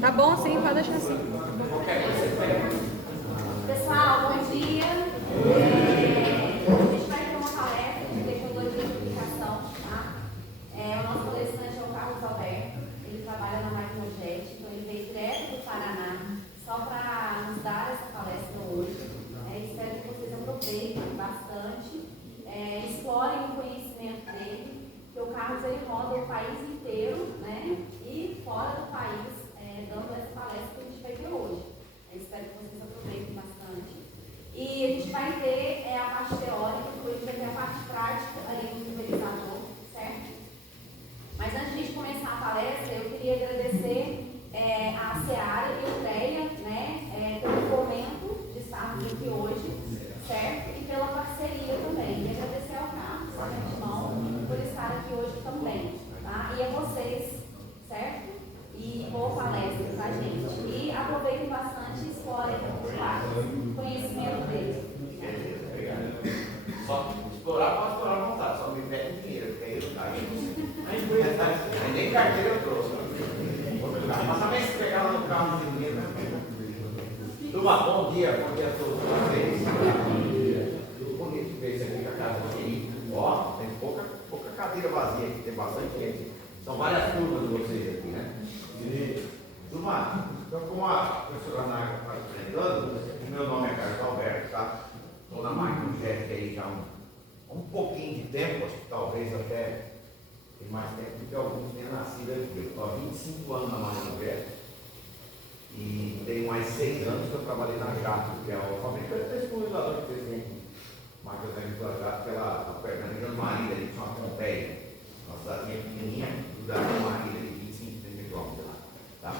Tá bom, sim, pode deixar assim. Pessoal, bom dia. A gente vai ter uma palestra de tecnologia de comunicação, tá? O nosso palestrante é o Carlos Alberto, ele trabalha na Microjet, então ele veio direto do Paraná só para nos dar essa palestra hoje. Espero que vocês aproveitem bastante, explorem o conhecimento dele, que o Carlos ele roda o país inteiro, né? E fora do país, dando essa palestra que a gente vai ter hoje. Espero que vocês aproveitem bastante. E a gente vai ter a parte teórica, depois a gente vai ter a parte prática ali no pulverizador, certo? Mas antes de a gente começar a palestra, eu queria agradecer a Seara e o CREA, né, pelo fomento de estarmos aqui hoje, certo? E pela parceria também. E agradecer ao Carlos, ao meu irmão, por estar aqui hoje também, tá? E a vocês, certo? E boa palestra, tá, gente? E aproveitem bastante e explorem o conhecimento deles. Só explorar, pode explorar à vontade, só me pede dinheiro, porque aí eu caio. Aí nem carteira eu trouxe. Mas também se pegar lá no carro de dinheiro, né? Turma, bom dia a todos vocês. Tudo bonito ver isso aqui com a casa aqui. Ó, tem pouca cadeira vazia aqui, tem bastante gente. São várias turmas de vocês aqui, né? Turma, então como a professora Naga está apresentando, meu nome é Carlos Alberto, tá? Estou na Microjet aí já há um pouquinho de tempo, acho que talvez até tem mais tempo do que alguns tenham nascido aqui. Eu estou há 25 anos na Microjet e tenho mais 6 anos que eu trabalhei na Jato, que é o fabricante desse pulverizador que vocês têm. Microjet pela Jato, pela Fernanda Marília, ali tinha uma Pompeia, uma cidadezinha pequenininha, do Jardim Marília, de 25, 30 quilômetros lá, tá?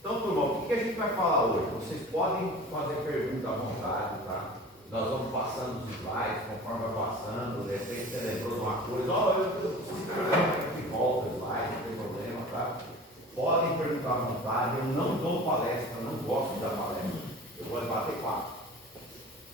Então, turma, o que a gente vai falar hoje? Vocês podem fazer perguntas à vontade, tá? Nós vamos passando os slides, conforme vai passando, de repente você lembrou de uma coisa, eu preciso de volta o slide, não tem problema, tá? Podem perguntar à vontade, eu não dou palestra, não gosto de dar palestra, eu gosto de bater papo.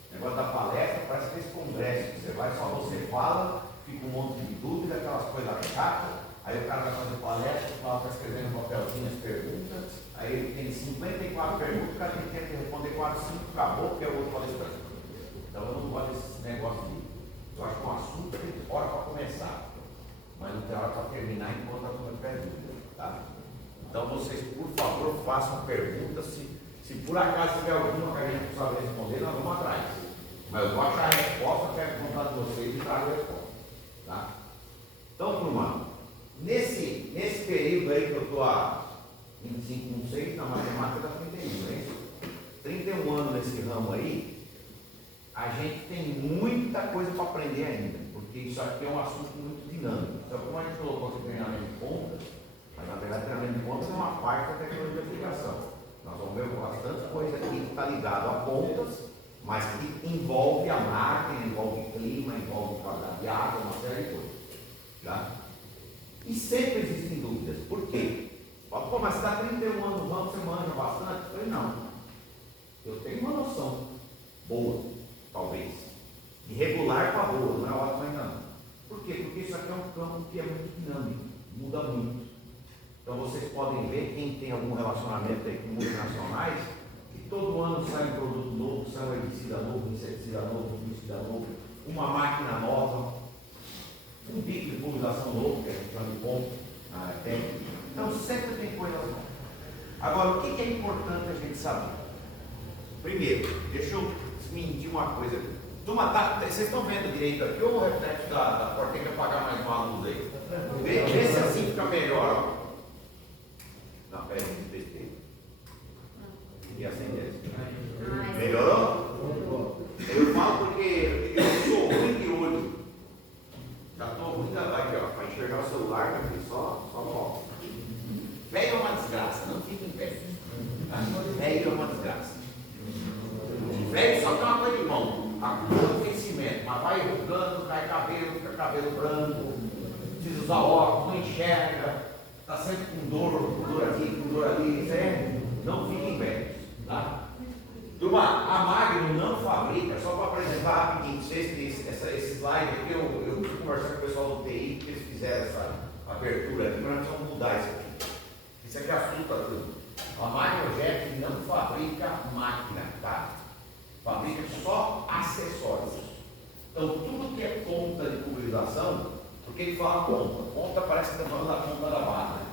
O negócio da palestra parece que esse congresso, que você vai, só você fala, fica um monte de dúvida, aquelas coisas chatas, aí o cara vai fazer palestra, o cara está escrevendo no papelzinho as perguntas, aí ele tem 54 perguntas, o cara tem tempo de responder 4, 5, acabou, porque é o outro palestrante. Então eu não gosto desse negócio de. Eu acho que um assunto tem hora para começar, mas não tem hora para terminar enquanto a turma tiver dúvida, tá? Então vocês, por favor, façam perguntas. Se por acaso tiver alguma que a gente não sabe responder, nós vamos atrás. Mas eu vou achar a resposta, pego o contato de vocês e trago a resposta, tá? Então, turma, nesse período aí que eu estou há 25 com 6, na matemática dá 31, não é isso? 31 anos nesse ramo aí, a gente tem muita coisa para aprender ainda, porque isso aqui é um assunto muito dinâmico. Então, como a gente colocou aqui treinamento de contas, mas na verdade treinamento de contas é uma parte da tecnologia de aplicação. Nós vamos ver bastante coisa aqui que está ligada a contas, mas que envolve a máquina, envolve clima, envolve qualidade de água, uma série de coisas. Tá? E sempre existem dúvidas. Por quê? Pô, mas você está 31 anos no ramo, você manja bastante? Eu falei, não. Eu tenho uma noção boa, talvez. Irregular para boa, não é ótimo ainda não. Por quê? Porque isso aqui é um campo que é muito dinâmico, muda muito. Então vocês podem ver, quem tem algum relacionamento aí com multinacionais, que todo ano sai um produto novo, sai um herbicida novo, inseticida novo, fungicida novo, uma máquina nova, um bico de pulverização novo, que a gente chama de pompa, então sempre tem coisas novas. Agora, o que é importante a gente saber? Primeiro, deixa eu desmentir uma coisa. Turma, vocês estão vendo direito aqui ou o reflexo da porta tem que apagar mais uma luz aí? Vê se assim fica melhor. Ó. Não, peraí, despestei. E acender. Melhorou? Eu falo porque eu sou ruim de olho. Já estou ruim aqui, ó, para enxergar o celular, aqui só no óculos. Velho é uma desgraça, não fica em pé. Velho é uma desgraça. Velho só tem uma coisa de mão, acumula aquecimento, mas vai enrugando, cai cabelo, fica cabelo branco, precisa usar óculos, não enxerga, está sempre com dor aqui, com dor ali, não fiquem velhos, tá? Turma, a Magno não fabrica, só para apresentar rapidinho, esse slide aqui, eu fui conversar com o pessoal do TI, que eles fizeram essa abertura aqui, mas nós vamos mudar isso aqui. Isso aqui assusta tudo. A Magnojet não fabrica máquina, tá? Fabrica só acessórios. Então, tudo que é ponta de pulverização, porque ele fala ponta. Ponta parece que está falando da ponta da barra, né?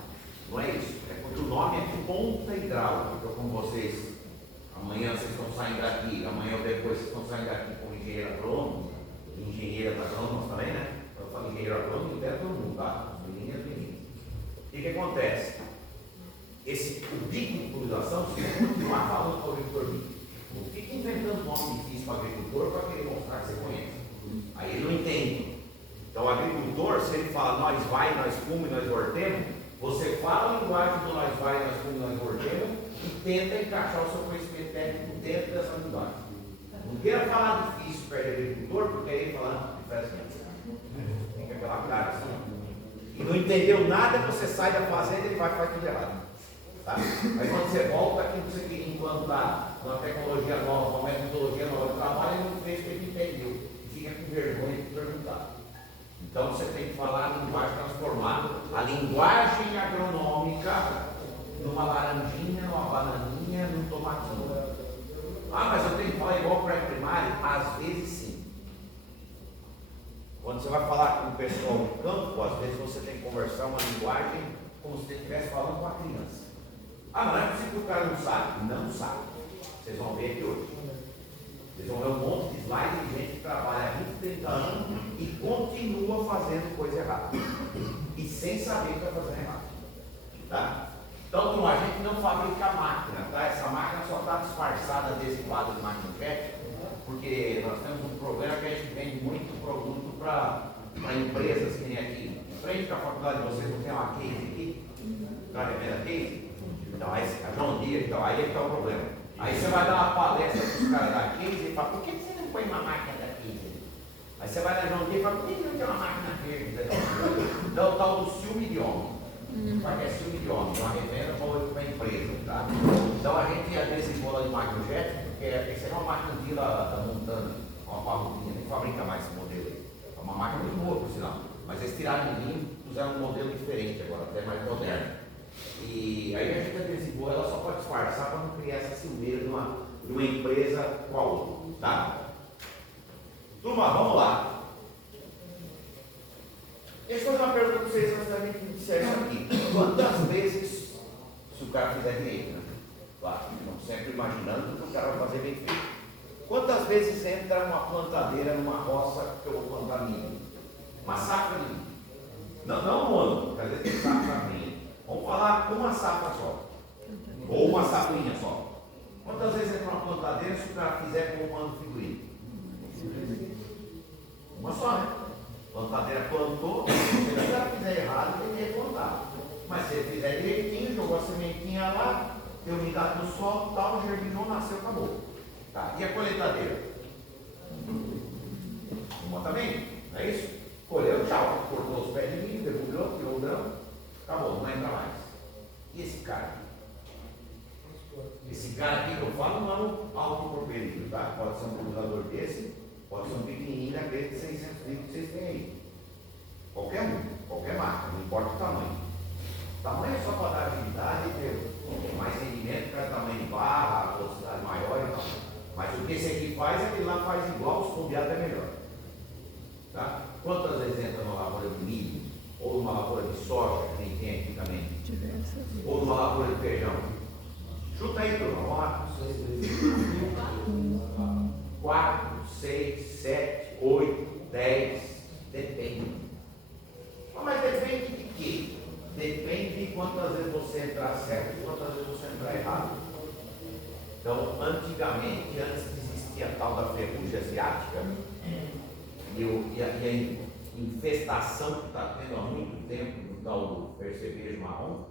Não é isso. É porque o nome é ponta hidráulica. Então, como vocês, amanhã vocês estão saindo daqui, amanhã ou depois vocês estão saindo daqui como engenheiro agrônomo, engenheira agrônomo também, né? Eu falo engenheiro agrônomo, entende todo mundo, tá? Meninas e meninos. O que acontece? O bico de pulverização, você vai continuar falando para o agricultor bico. Não fica inventando nome difícil para o agricultor para querer mostrar que você conhece. Aí ele não entende. Então o agricultor, se ele fala nós vai, nós fumo e nós voltemos, você fala a linguagem do nós vai, nós fumo e nós voltemos e tenta encaixar o seu conhecimento técnico dentro dessa linguagem. Não queira falar difícil perto do agricultor, porque aí ele fala, tem aquela cara assim. E não entendeu nada, você sai da fazenda e vai fazer tudo errado. Tá? Aí quando você volta, aqui você queria implantar uma tecnologia nova, uma metodologia nova de trabalho, ele não fez porque ele entendeu. E fica com vergonha de perguntar. Então você tem que falar a linguagem transformada, a linguagem agronômica numa laranjinha, numa bananinha, num tomatinho. Ah, mas eu tenho que falar igual pré-primário? Às vezes sim. Quando você vai falar com o pessoal do campo, às vezes você tem que conversar uma linguagem como se você estivesse falando com a criança. Ah, não é possível que o cara não sabe. Não sabe. Vocês vão ver aqui hoje. Vocês vão ver um monte de slide de gente que trabalha há 20, 30 anos e continua fazendo coisa errada. E sem saber que está fazendo errado. Tá? Então, a gente não fabrica máquina, tá? Essa máquina só está disfarçada desse quadro de Magnojet, porque nós temos um problema que a gente vende muito produto para empresas que nem aqui. Em frente à faculdade de vocês, não tem uma case aqui? Está revendo a case? Então, aí, a João Deere, então, aí é que está o problema. Aí você vai dar uma palestra para os caras da case e fala, por que você não põe uma máquina da case? Aí você vai na João Deere e fala, por que não tem uma máquina verde? Então, o tal do ciúme de homem. Para que é ciúme de homem, uma revenda para a empresa, tá? Então, a gente adesivou lá de Magnojet, porque essa é uma máquina de da Montana, uma parrudinha, nem fabrica mais esse modelo aí. É uma máquina muito boa, por sinal. Mas eles tiraram de mim e puseram um modelo diferente agora, até mais moderno. E aí a gente adesivou ela só para disfarçar, para não criar essa ciumeira de uma empresa com a outra, tá? Turma, vamos lá. Deixa eu fazer uma pergunta para vocês antes da gente iniciar isso aqui. Quantas vezes, se o cara fizer direito, né? Claro, não sempre imaginando que o cara vai fazer bem feito. Quantas vezes entra uma plantadeira numa roça que eu vou plantar milho? Uma safra de milho. Não um ano, porque às vezes tem safra minha. Vamos falar uma safra só. Ou uma safrinha só. Quantas vezes entra uma plantadeira se o cara fizer como manda o figurino? Uma só, né? Plantadeira plantou, se o cara fizer errado, tem que replantar. Mas se ele fizer direitinho, jogou a sementinha lá, deu umidade no solo, tal, o germinou, nasceu, acabou. Tá? E a colheitadeira? Uma também, não é isso? Colheu, tchau, cortou os pés de milho, debulhou, tirou o grão, acabou, não entra mais. E esse cara? Esse cara aqui que eu falo não é um alto por período, tá? Pode ser um computador desse, pode ser um pequenininho daquele de 600 litros que vocês têm aí. Qualquer um, qualquer marca, não importa o tamanho. O tamanho é só para dar agilidade e ter mais rendimento, para tamanho de barra, velocidade maior e tal. Mas o que esse aqui faz, aquele lá faz igual, se bombeado é melhor. Tá? Quantas vezes entra numa lavoura de milho, ou numa lavoura de soja, que nem tem aqui também, ou numa lavoura de feijão? Chuta aí, turma, vamos lá. 4, 6, 7, 8, 10, depende. Mas depende de quê? Depende de quantas vezes você entrar certo e quantas vezes você entrar errado. Então, antigamente, antes de existir a tal da ferrugem asiática, e a infestação que está tendo há muito tempo no tal do percevejo marrom,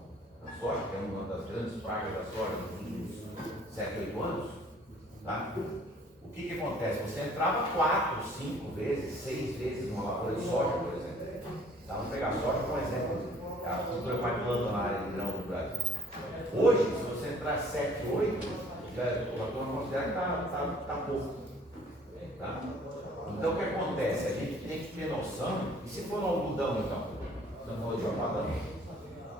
a soja, que é uma das grandes pragas da soja nos últimos 7, 8 anos, tá? O que acontece? Você entrava 4, 5 vezes, 6 vezes numa lavoura de soja, por exemplo. Tá? Vamos pegar a soja como exemplo. A Hoje, se você entrar 7, 8, a turma considera que está pouco. Tá? Então o que acontece? A gente tem que ter noção, e se for no algodão então? Estamos de algodão.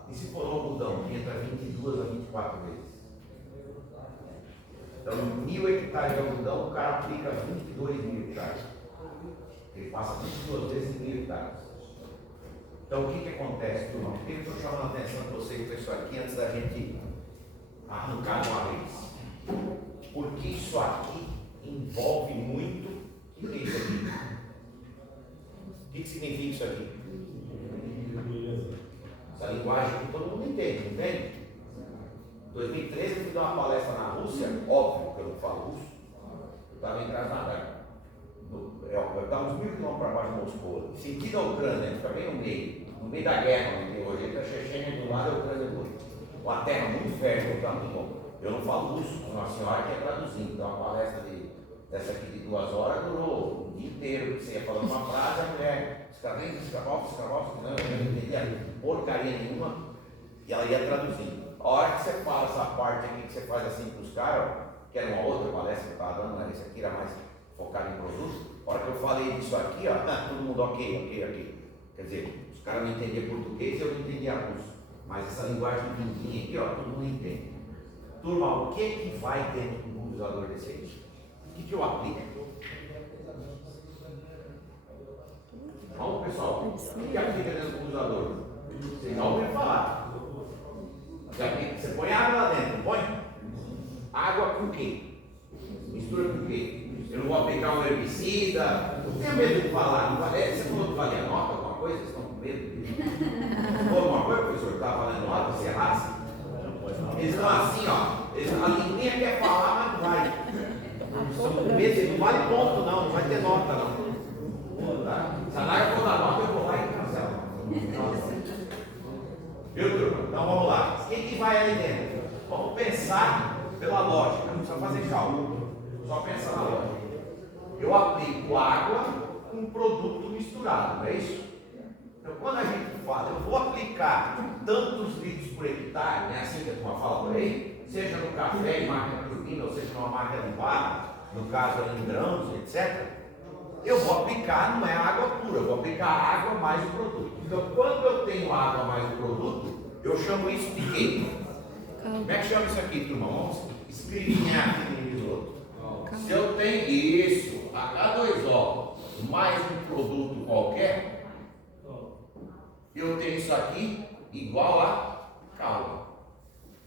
E se for no algodão, que entra 22 a 24 vezes? Então, em 1.000 hectares de algodão, o cara aplica 22.000 hectares. Ele passa 22 vezes em 1.000 hectares. Então, o que acontece, turma? Por que eu estou chamando a atenção de vocês para isso aqui antes da gente arrancar de uma vez? Porque isso aqui envolve muito. O que é isso aqui? O que significa isso aqui? Essa linguagem que todo mundo entende, entende? Em 2013 eu fui dar uma palestra na Rússia, óbvio que eu não falo russo, eu estava em Krasnodar. Eu estava uns 1.000 quilômetros para baixo de Moscou, em sentido a Ucrânia, a gente fica bem no meio da guerra, onde tem hoje, entre a Chechênia de um lado e a Ucrânia do outro. Uma terra muito fértil, tá muito bom. Eu não falo russo, uma senhora que ia traduzindo, então a palestra dessa aqui de 2 horas durou o dia inteiro, você ia falando uma frase, a mulher, escravou, não, eu não entendia porcaria nenhuma, e ela ia traduzindo. A hora que você fala essa parte aqui, que você faz assim para os caras, que era uma outra palestra que eu estava dando, mas esse aqui era mais focado em produtos, a hora que eu falei disso aqui, ó, todo mundo ok. Quer dizer, os caras não entendiam português, eu não entendia russo. Mas essa linguagem pinguinha aqui, ó, todo mundo entende. Turma, o que vai dentro do pulverizador desse aí? O que eu aplico? Vamos, pessoal, o que aplica dentro do pulverizador? Vocês já ouviram falar. Você põe água lá dentro, não põe? Água com o quê? Mistura com o quê? Eu não vou aplicar um herbicida, não tenho medo de falar, não parece? Você falou que valia nota, alguma coisa? Vocês estão com medo? Você falou alguma coisa, professor? Estava valendo nota, se errasse? Eles estão assim, ó, a linguinha quer falar, mas não vai. Estão com medo, não vale ponto não vai ter nota não. Tá? Se a Nara for dar nota, eu vou lá e cancelo. Viu, turma? Então vamos lá. O que vai ali dentro? Vamos pensar pela lógica, não precisa fazer cálculo. Só pensar na lógica. Eu aplico água com produto misturado, não é isso? Então quando a gente fala, eu vou aplicar tantos litros por hectare, né? Assim que a turma fala por aí, seja no café em máquina turbina, ou seja numa máquina de barra, no caso em grãos, etc. Eu vou aplicar, não é água pura, eu vou aplicar água mais o produto. Então, quando eu tenho água mais o produto, eu chamo isso de quê? Como é que chama isso aqui, turma? Vamos escrevinhar aqui no risoto. Se eu tenho isso, H2O, mais um produto qualquer, eu tenho isso aqui igual a calda.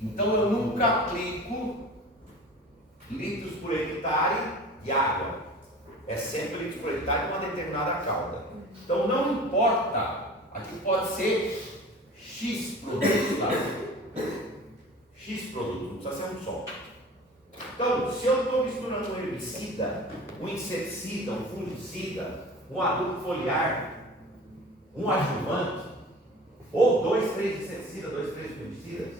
Então, eu nunca aplico litros por hectare de água. É sempre litros por hectare de uma determinada calda. Então não importa, aqui pode ser X produtos, tá? X produtos, não precisa ser um só. Então, se eu estou misturando um herbicida, um inseticida, um fungicida, um adubo foliar, um adjuvante, ou 2, 3 inseticidas, 2, 3 fungicidas,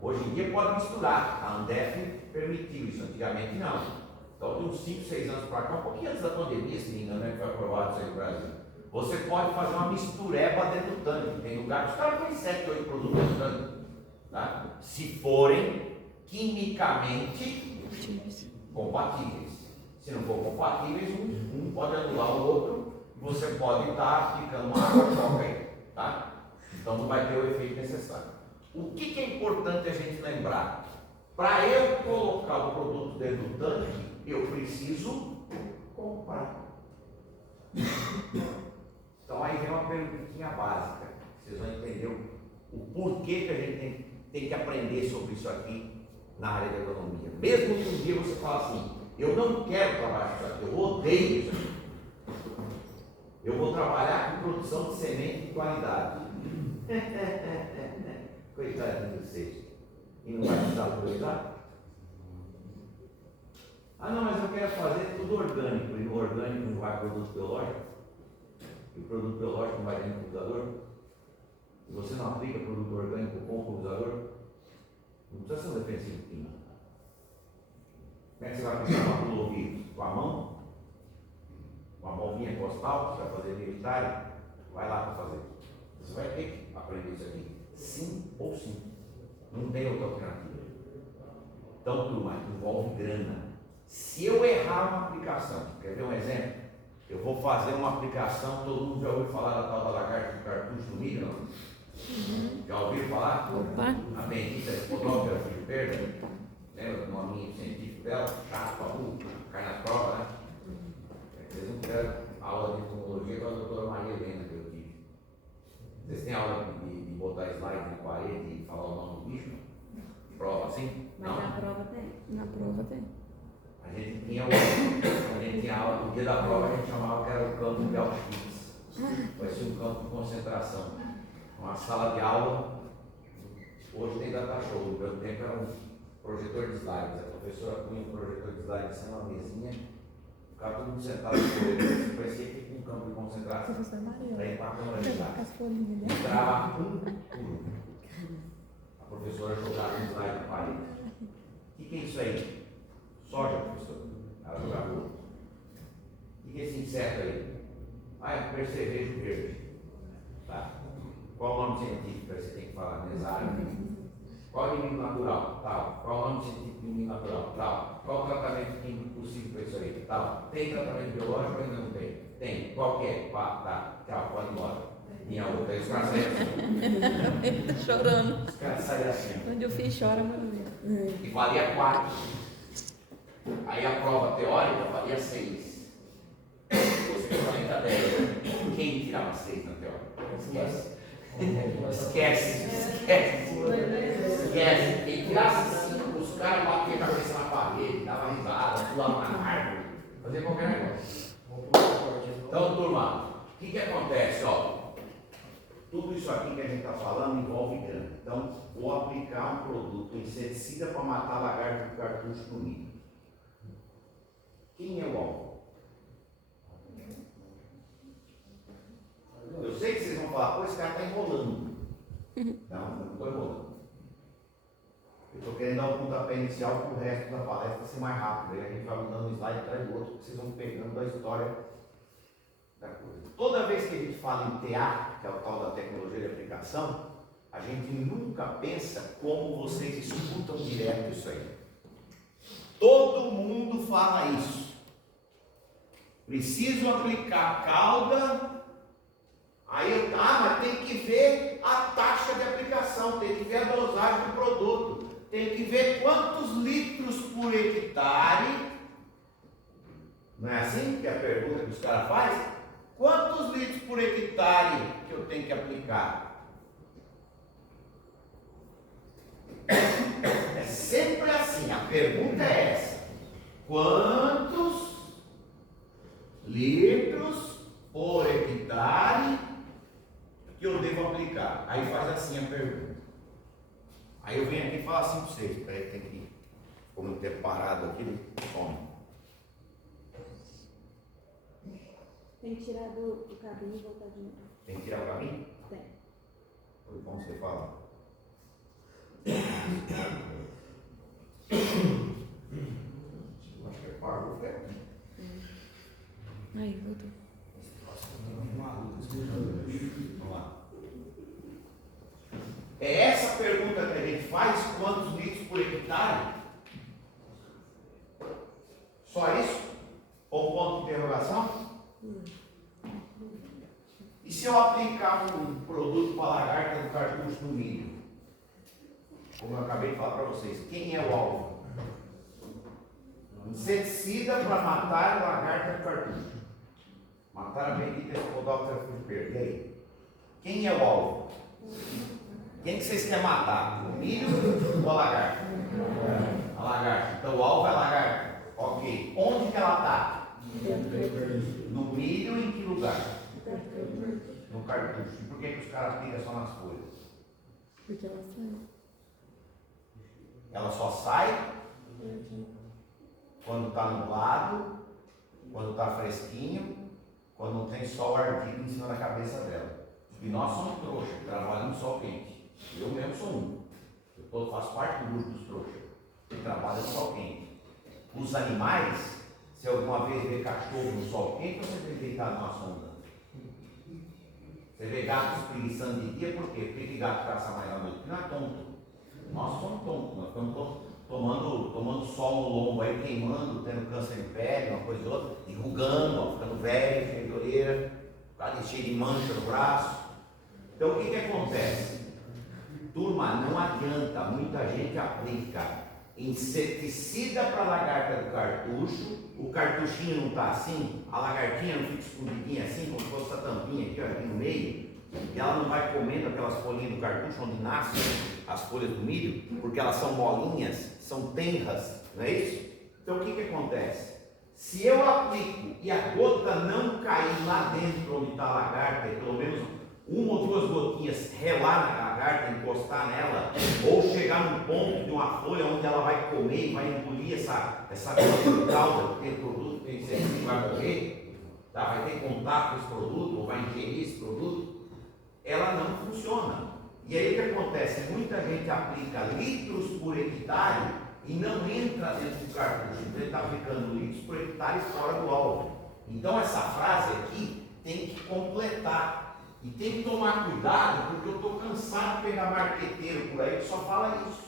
hoje em dia pode misturar. A Andef permitiu isso, antigamente não. Então, de uns 5, 6 anos para cá, um pouquinho antes da pandemia, se não me engano, né, que foi aprovado isso aí no Brasil, você pode fazer uma mistureba dentro do tanque. Tem lugar que os caras põem 7, 8 produtos dentro do tanque. Tá? Se forem quimicamente compatíveis. Se não for compatíveis, um pode anular o outro, e você pode estar aplicando uma água coca aí. Tá? Então, não vai ter o efeito necessário. O que é importante a gente lembrar? Para eu colocar o produto dentro do tanque, eu preciso comprar. Então aí vem uma perguntinha básica. Vocês vão entender o porquê que a gente tem que aprender sobre isso aqui na área da economia. Mesmo que um dia você fale assim, eu não quero trabalhar com isso aqui, eu odeio isso aqui. Eu vou trabalhar com produção de semente de qualidade. Coitadinho de vocês. E não vai precisar aproveitar? Ah não, mas eu quero fazer tudo orgânico. E no orgânico não vai produto biológico? E o produto biológico não vai dentro do pulverizador? E você não aplica produto orgânico com o pulverizador? Não precisa ser um defensivo químico. Como é que você vai aplicar uma pulovírus? Com a mão? Com a mãozinha postal? Você vai fazer militar? Vai lá para fazer. Você vai ter que aprender isso aqui. Sim ou sim. Não tem outra alternativa. Então, turma, envolve grana. Se eu errar uma aplicação, quer ver um exemplo? Eu vou fazer uma aplicação, todo mundo já ouviu falar da tal da lagarta do cartucho do milho, não? Já ouviu falar? Opa. A bendita fotógrafa de perda? Lembra do nome científico dela? Chato, Pabu, cai na prova, né? Vocês não tiveram aula de entomologia com a doutora Maria Helena que eu tive. Vocês têm aula de botar slide na parede e falar o nome do bicho? Prova assim? Mas Não? na prova tem. Na prova tem. A gente tinha aula, no dia da prova a gente chamava que era o campo de Auschwitz. Vai ser um campo de concentração. Uma sala de aula, hoje tem data show, no meu tempo era um projetor de slides. A professora punha um projetor de slides em uma mesinha, ficava todo mundo sentado no corredor, parecia que um campo de concentração. Professor Maria. Para ir para a câmara de lá. As folhinhas dela. Entrava um por um. A professora jogava um slide na parede. O que é isso aí? Soja, professor. Ela jogava outro. O que é esse inseto aí? Ah, é um percevejo verde. Tá. Qual o nome científico que você tem que falar nessa área? Qual é o inimigo natural? Tal. Qual o nome científico do inimigo natural? Tal. Qual o tratamento químico possível para isso aí? Tal. Tem tratamento biológico ou ainda não tem? Tem. Qual que é? Tá. Tchau, pode ir embora. Minha outra. Aí os caras saíram assim. Ele tá chorando. Os caras saíram assim. Onde o filho chora, mano. E valia 4. Aí a prova teórica valia 6. Você 40 10. Quem tirava 6 na teórica? Esquece. Esquece. Quem tirasse 5, os caras batiam a cabeça na parede, davam risada, pulavam na árvore, faziam qualquer negócio. Então, turma, o que acontece? Ó, tudo isso aqui que a gente está falando envolve grana. Então, vou aplicar um produto inseticida para matar a lagarta do cartucho no milho. Quem é o alvo? Eu sei que vocês vão falar, pô, esse cara está enrolando. Não, não estou enrolando. Eu estou querendo dar um pontapé inicial para o resto da palestra ser mais rápido. Aí a gente vai mudando um slide atrás do outro, que vocês vão pegando da história da coisa. Toda vez que a gente fala em TA, que é o tal da tecnologia de aplicação, a gente nunca pensa como vocês escutam direto isso aí. Todo mundo fala isso. Preciso aplicar a cauda. Aí mas tem que ver a taxa de aplicação, tem que ver a dosagem do produto, tem que ver quantos litros por hectare. Não é assim que é a pergunta que os caras fazem? Quantos litros por hectare que eu tenho que aplicar? É sempre assim, a pergunta é essa. Quantos litros por hectare que eu devo aplicar? Aí faz assim a pergunta. Aí eu venho aqui e falo assim para vocês. Espera aí, tem que como ter parado aqui, some. Tem que tirar do cabinho e voltar de novo. Tem que tirar o caminho? Tem. Como você fala? Acho que é pago, velho. Aí, voltou. Vamos lá. É essa pergunta que a gente faz: quantos litros por hectare? Só isso? Ou ponto de interrogação? E se eu aplicar um produto para a lagarta do cartucho no milho? Como eu acabei de falar para vocês, quem é o alvo? Inseticida para matar a lagarta do cartucho. Matar a bendita Spodoptera frugiper. E aí? Quem é o alvo? Quem que vocês querem matar? O milho ou a lagarta? A lagarta. Então o alvo é a lagarta. Ok. Onde que ela está? No milho, em que lugar? No cartucho. E por que os caras pegam só nas folhas? Porque ela sai. Ela só sai quando está nublado, quando está fresquinho, quando não tem sol ardido em cima da cabeça dela. E nós somos trouxas, trabalhamos no sol quente. Eu mesmo sou um. Eu faço parte do grupo dos trouxas, que trabalha no sol quente. Os animais, se alguma vez vê cachorro no sol quente, você vê deitado na sombra. Você vê gato espreguiçando de dia, por quê? Por que gato caça mais à noite? Porque não é tonto. Nós somos tontos, nós estamos tomando sol no lombo aí, queimando, tendo câncer de pele, uma coisa e outra, enrugando, ó, ficando velho, cheio de orelha, cheio de mancha no braço. Então o que acontece? Turma, não adianta, muita gente aplica inseticida para a lagarta do cartucho, o cartuchinho não está assim, a lagartinha não fica escondidinha assim, como se fosse essa tampinha aqui, ó, aqui no meio, e ela não vai comendo aquelas folhinhas do cartucho onde nascem as folhas do milho, porque elas são molinhas, são tenras, não é isso? Então o que acontece? Se eu aplico e a gota não cair lá dentro onde está a lagarta, e pelo menos uma ou duas gotinhas relar na lagarta, encostar nela, ou chegar num ponto de uma folha onde ela vai comer e vai engolir essa gota de calda, porque o produto tem que vai morrer, tá? Vai ter contato com esse produto, ou vai ingerir esse produto, ela não funciona. E aí o que acontece? Muita gente aplica litros por hectare e não entra dentro do cartucho, então ele está aplicando litros por hectare fora do alvo. Então essa frase aqui tem que completar. E tem que tomar cuidado, porque eu estou cansado de pegar marqueteiro por aí que só fala isso.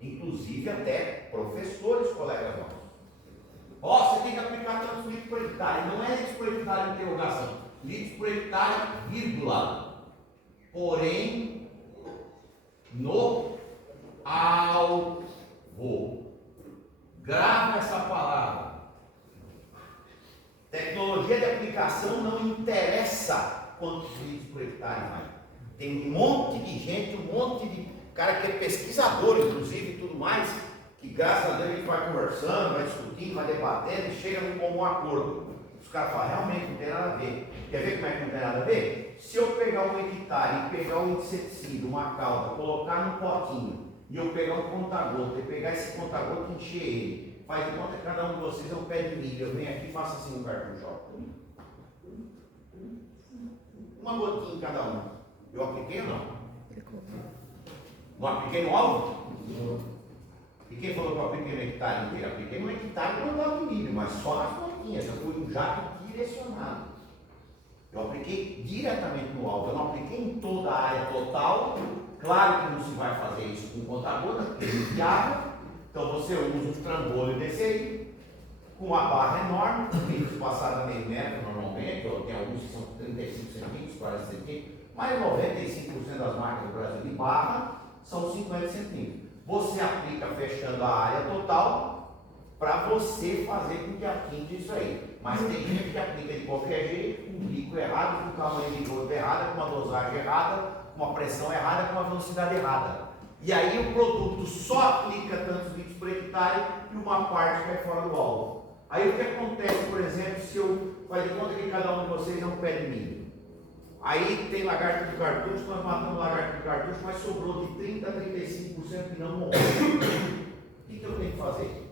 Inclusive até professores, colegas nossos. Ó, você tem que aplicar tantos litros por hectare. Não é litros por hectare de interrogação. Litros por hectare, vírgula. Porém, no alvo. Grava essa palavra. Tecnologia de aplicação não interessa quantos litros por hectare vai. Tem um monte de gente, um monte de cara que é pesquisador, inclusive, e tudo mais, que graças a Deus ele vai conversando, vai discutindo, vai debatendo e chega num comum acordo. Os caras falam, realmente não tem nada a ver. Quer ver como é que não tem nada a ver? Se eu pegar um hectare e pegar um inseticida, uma calda, colocar num potinho, e eu pegar um conta-gota e pegar esse conta-gota e encher ele, faz de conta que cada um de vocês é um pé de milho, eu venho aqui e faço assim um cartucho. Uma gotinha em cada um. Eu apliquei ou não? Não apliquei no alvo? E quem falou que eu apliquei no hectare inteiro? Apliquei no hectare plantado de milho, mas só nas gotinhas. Eu fui um jato direcionado. Eu apliquei diretamente no alvo. Eu não apliquei em toda a área total. Claro que não se vai fazer isso com conta-gota, porque é muito água. Então você usa um trambolho desse aí, com uma barra enorme, tem que passar a meio metro normalmente, ou tem alguns que são 35 centímetros, 40 centímetros, mas 95% das máquinas do Brasil de barra são 50 centímetros. Você aplica fechando a área total para você fazer com que atinja isso aí. Mas tem gente que aplica de qualquer jeito, com um bico errado, com um tamanho de gota errada, com uma dosagem errada, com uma pressão errada, com uma velocidade errada. E aí o produto só aplica tantos litros por hectare e uma parte cai fora do alvo. Aí o que acontece, por exemplo, se eu faz de conta que cada um de vocês é um pé de milho. Aí tem lagarto do cartucho, nós matamos lagarto do cartucho, mas sobrou de 30% a 35% que não morreu. O que eu tenho que fazer?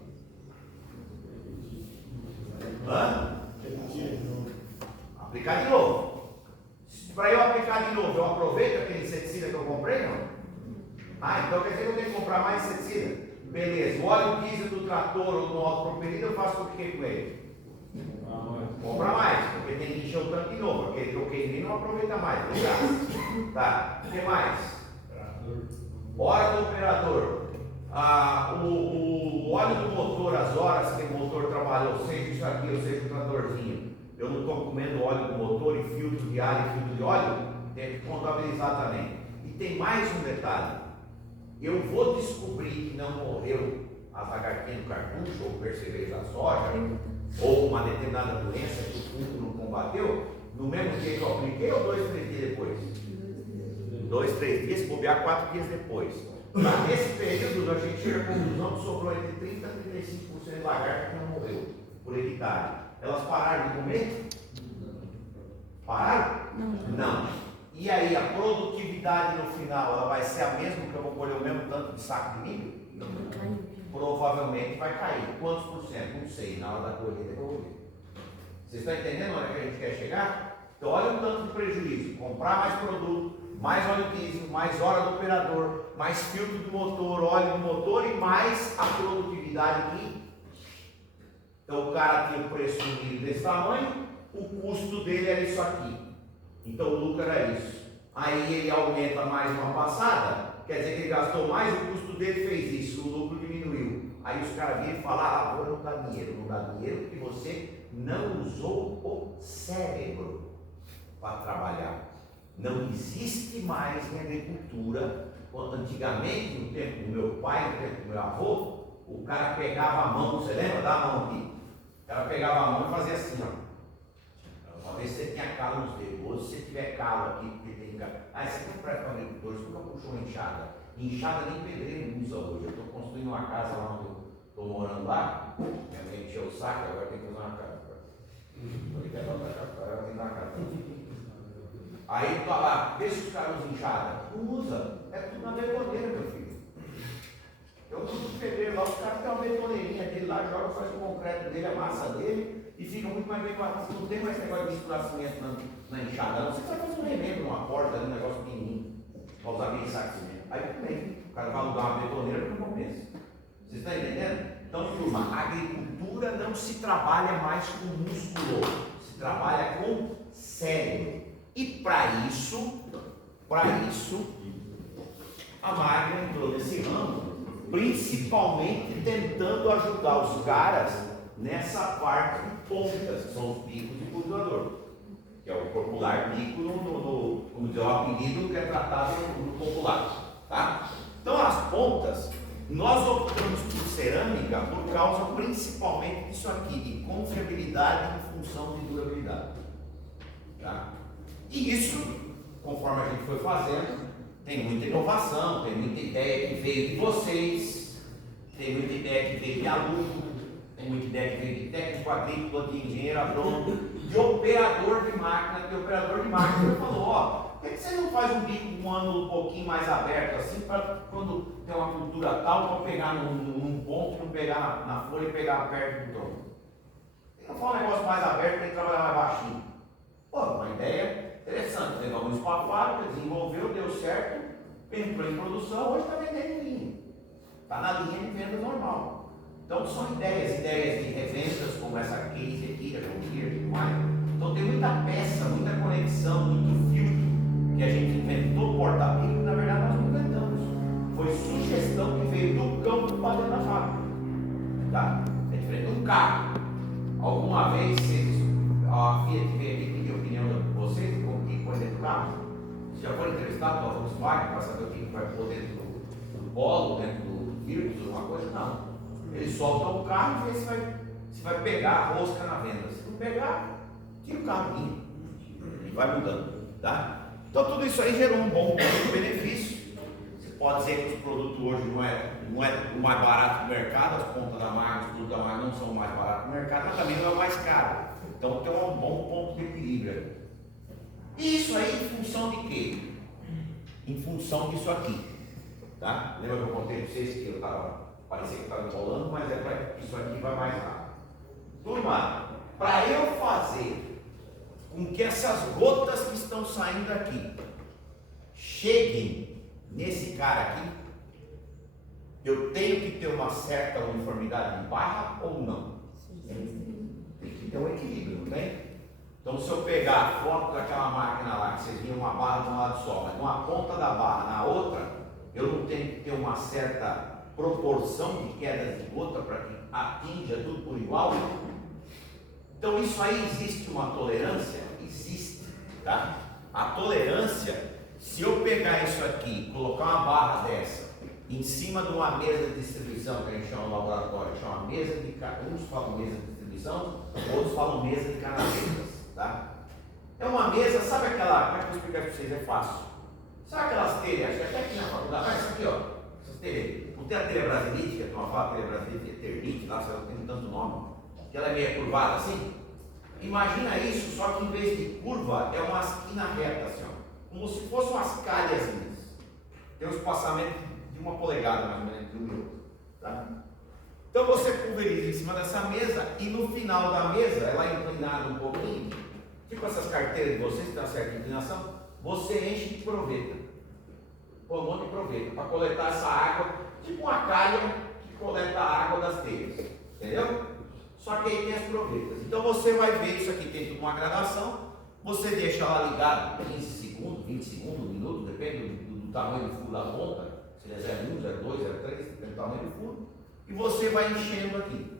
Aplicar de novo. Para eu aplicar de novo, eu aproveito aquele inseticida que eu comprei, não? Então quer dizer que eu tenho que comprar mais inseticida? Beleza, o óleo diesel do trator ou do autopropelido eu faço o que com ele? Compra mais, porque tem que encher o tanque de novo, aquele que eu queimei não aproveita mais, tá? O que mais? Hora do operador. O óleo do motor, as horas que o motor trabalhou, seja isso aqui ou seja o tratorzinho, eu não estou comendo óleo do motor e filtro de ar e filtro de óleo, tem que contabilizar também. E tem mais um detalhe. Eu vou descobrir que não morreu as lagartinhas do cartucho, ou percevejo da soja, ou uma determinada doença que o fungo não combateu, no mesmo dia que eu apliquei ou 2, 3 dias depois? 2, 3 dias, se bobear 4 dias depois. Nesse período, a gente chega à conclusão que sobrou entre 30% a 35% de lagarta que não morreu por hectare. Elas pararam de comer? Pararam? Não. E aí, a produtividade no final, ela vai ser a mesma, que eu vou colher o mesmo tanto de saco de milho? Provavelmente vai cair. Quantos por cento? Não sei, na hora da colheita eu vou ver. Vocês estão entendendo onde a gente quer chegar? Então, olha o tanto de prejuízo. Comprar mais produto, mais óleo diesel, mais hora do operador, mais filtro do motor, óleo do motor e mais a produtividade aqui. Então, o cara tinha o preço do milho desse tamanho, o custo dele era isso aqui. Então o lucro era isso. Aí ele aumenta mais uma passada, quer dizer que ele gastou mais, o custo dele fez isso, o lucro diminuiu. Aí os caras viram e falaram, agora não dá dinheiro. Não dá dinheiro porque você não usou o cérebro para trabalhar. Não existe mais em agricultura. Antigamente, no tempo do meu pai, no tempo do meu avô, o cara pegava a mão, você lembra? Dá a mão aqui. O cara pegava a mão e fazia assim, ó. Uma vez você tinha calo nos dedos, hoje se você tiver calo aqui, porque tem calo. Ah, você não presta para agricultor, você nunca puxou uma enxada. Enxada nem pedreiro usa hoje. Eu estou construindo uma casa lá onde eu estou morando lá. Minha mãe encheu o saco, agora tem que fazer uma casa. Vou ligar para cá, agora tem que dar uma casa. Aí tá lá, vê se os caras usam enxada. Não usa, é tudo na betoneira, meu filho. Eu uso o pedreiro lá, os caras têm uma betoneirinha dele lá, joga, faz o concreto dele, a massa dele e fica muito mais bem barato. Não tem mais negócio de misturar cimento na enxada, não. Você vai fazer um remendo numa porta, um negócio pequenininho, para usar bem saco de cimento. Aí tudo bem, o cara vai alugar uma betoneira porque não compensa. Vocês estão entendendo? Então, turma, a agricultura não se trabalha mais com músculo, se trabalha com cérebro. E para isso, a máquina entrou nesse ramo, principalmente tentando ajudar os caras nessa parte de pontas, que são os bicos de cultivador, que é o popular bico, como diz o apelido que é tratado no popular. Tá? Então as pontas, nós optamos por cerâmica por causa principalmente disso aqui, de confiabilidade em função de durabilidade. Tá? E isso, conforme a gente foi fazendo, tem muita inovação, tem muita ideia que veio de vocês, tem muita ideia que veio de aluno, tem muita ideia que veio de técnico agrícola, de engenheiro agrônomo, de operador de máquina, que operador de máquina falou, ó, por que você não faz um bico um ângulo um pouquinho mais aberto assim, para quando tem uma cultura tal, para pegar num ponto, não pegar na folha e pegar perto do tronco. Não faz um negócio mais aberto para ele trabalhar mais baixinho. Pô, uma ideia interessante, levamos isso para a fábrica, desenvolveu, deu certo, entrou em produção, hoje está vendendo linha. Está na linha de venda normal. Então são ideias de revendas, como essa case aqui, da Jonqueira e tudo mais. Então tem muita peça, muita conexão, muito filtro que a gente inventou porta-bico, na verdade nós não inventamos. Foi sugestão que veio do campo para dentro da fábrica. Tá? É diferente de um carro. Alguma vez a Fiat veio aqui pedir a opinião de vocês, como que põe dentro do carro? Vocês já foram entrevistados pela Volkswagen para saber o que vai pôr dentro do Polo, dentro do Virtus, alguma coisa? Não. Eles soltam o carro e vê se vai pegar a rosca na venda. Se não pegar, tira o carro e vai mudando. Tá? Então tudo isso aí gerou um bom custo-benefício. Você pode dizer que os produtos hoje não é o mais barato do mercado, as pontas da marca, os produtos da marca não são o mais baratos do mercado, mas também não é o mais caro. Então tem um bom ponto de equilíbrio. E isso aí em função de quê? Em função disso aqui. Tá? Lembra que eu contei para vocês que parecia que estava enrolando, mas é para isso aqui vai mais rápido. Turma, para eu fazer com que essas gotas que estão saindo aqui cheguem nesse cara aqui, eu tenho que ter uma certa uniformidade de barra ou não? Tem que ter um equilíbrio, não tem? Então se eu pegar a foto daquela máquina lá, que vocês viram uma barra de um lado só, mas uma ponta da barra na outra, eu não tenho que ter uma certa proporção de queda de gota para que atinja tudo por igual? Então isso aí existe uma tolerância? Existe, tá? A tolerância, se eu pegar isso aqui e colocar uma barra dessa em cima de uma mesa de distribuição, que a gente chama no laboratório, chama mesa de, uns falam mesa de distribuição, outros falam mesa de canavetas, tá? É uma mesa, sabe aquela, como é que eu vou explicar para vocês? É fácil. Sabe aquelas telhas, acho que até aqui na faculdade, mas isso aqui ó, essas telhas, não tem a telha brasilite, que é uma fala telha brasilite, eternite, lá, sei lá, tem tanto nome, que ela é meio curvada assim. Imagina isso, só que em vez de curva, é uma esquina reta assim, ó, como se fossem umas calhazinhas. Tem um espaçamento de 1 polegada mais ou menos entre um e outro, tá? Então você pulveriza em cima dessa mesa e no final da mesa, ela é inclinada um pouquinho, tipo essas carteiras de vocês que tem uma certa inclinação, você enche de proveta, põe um monte de proveta para coletar essa água, tipo uma calha que coleta a água das telhas, entendeu? Só que aí tem as provetas. Então você vai ver isso aqui, tem tudo uma gradação, você deixa ela ligada 15 segundos, 20 segundos, 1 minuto, depende do tamanho do furo da ponta. Se ele é 0,1, 0,2, 0,3, depende do tamanho do fundo, e você vai enchendo aqui.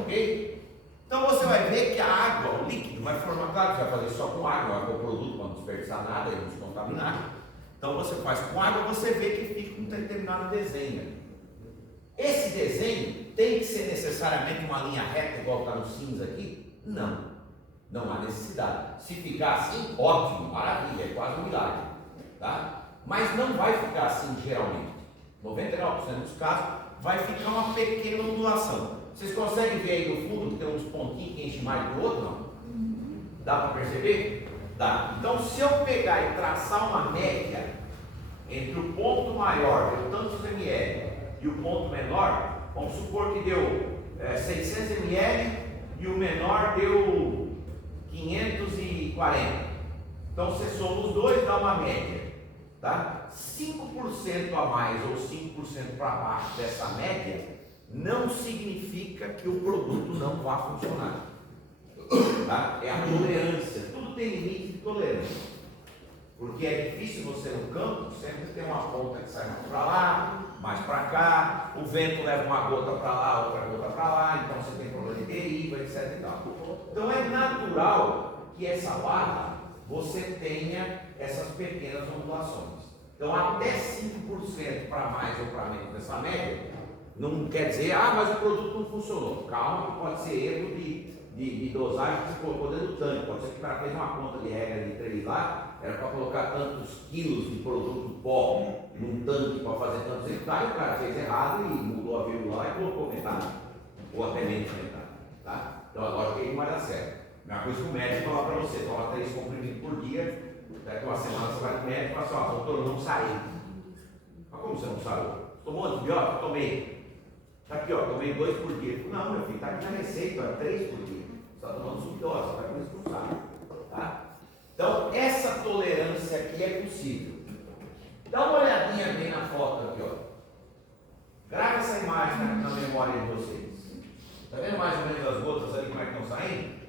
Ok? Então você vai ver que a água, o líquido, vai formar, claro que você vai fazer só com água, não vai pôr produto para não desperdiçar nada e não se contaminar. Então você faz com água, você vê que fica um determinado desenho. Esse desenho tem que ser necessariamente uma linha reta, igual está no cinza aqui? Não. Não há necessidade. Se ficar assim, ótimo, maravilha, é quase um milagre. Tá? Mas não vai ficar assim geralmente. 99% dos casos vai ficar uma pequena ondulação. Vocês conseguem ver aí no fundo que tem uns pontinhos que enchem mais do outro? Não? Dá para perceber? Dá. Então, se eu pegar e traçar uma média entre o ponto maior, deu tantos ml, e o ponto menor, vamos supor que deu 600 ml e o menor deu 540. Então, você soma os dois, dá uma média. Tá? 5% a mais ou 5% para baixo dessa média não significa que o produto não vá funcionar. Tá? É a tolerância, tudo tem limite de tolerância. Porque é difícil você no campo, sempre tem uma ponta que sai mais para lá, mais para cá, o vento leva uma gota para lá, outra gota para lá, então você tem problema de deriva, etc. E tal. Então é natural que essa barra você tenha essas pequenas ondulações. Então até 5% para mais ou para menos dessa média, não quer dizer, mas o produto não funcionou. Calma, que pode ser erro de dosagem que você colocou dentro do tanque. Pode ser que o cara fez uma conta de regra de 3 lá, era para colocar tantos quilos de produto pó num tanque para fazer tantos hectares, o cara fez errado e mudou a vírgula lá e colocou metade, ou até menos metade. Tá? Então agora que ele não vai dar certo. A mesma coisa que o médico falar para você, toma 3 comprimidos por dia, daqui uma semana você vai no médico e fala assim, doutor, eu não sarei. Mas como você não sarou? Tomou antibiótico? Tomei. Está aqui, tomei 2 por dia. Não, meu filho, está aqui na receita, 3 por dia. Você está tomando subdose, está com isso não sabe. Tá? Então, essa tolerância aqui é possível. Dá uma olhadinha bem na foto aqui, Grava essa imagem na memória de vocês. Está vendo mais ou menos as gotas ali como é que estão saindo?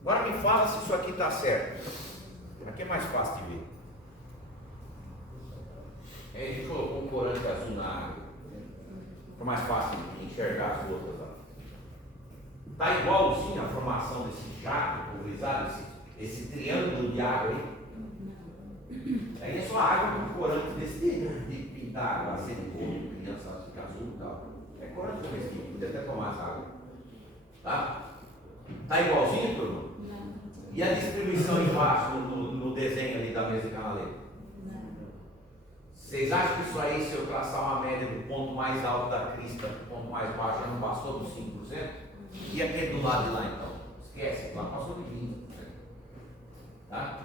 Agora me fala se isso aqui está certo. Aqui é mais fácil de ver. A gente colocou um corante azul na água. Fica mais fácil de enxergar as gotas. Está igualzinho a formação desse jato pulverizado, esse triângulo de água aí. Aí é só água com corante desse de pintar água, assim, de couro, criança fica azul e tal. É corante comestível, podia até tomar essa água. Tá? Está igualzinho, turma? Não. E a distribuição embaixo no desenho ali da mesa de canaleira? Não. Vocês acham que isso aí, se eu traçar uma média do ponto mais alto da crista para o ponto mais baixo, já não passou dos 5%? E aquele do lado de lá então? Esquece, lá passou de 20%. Tá?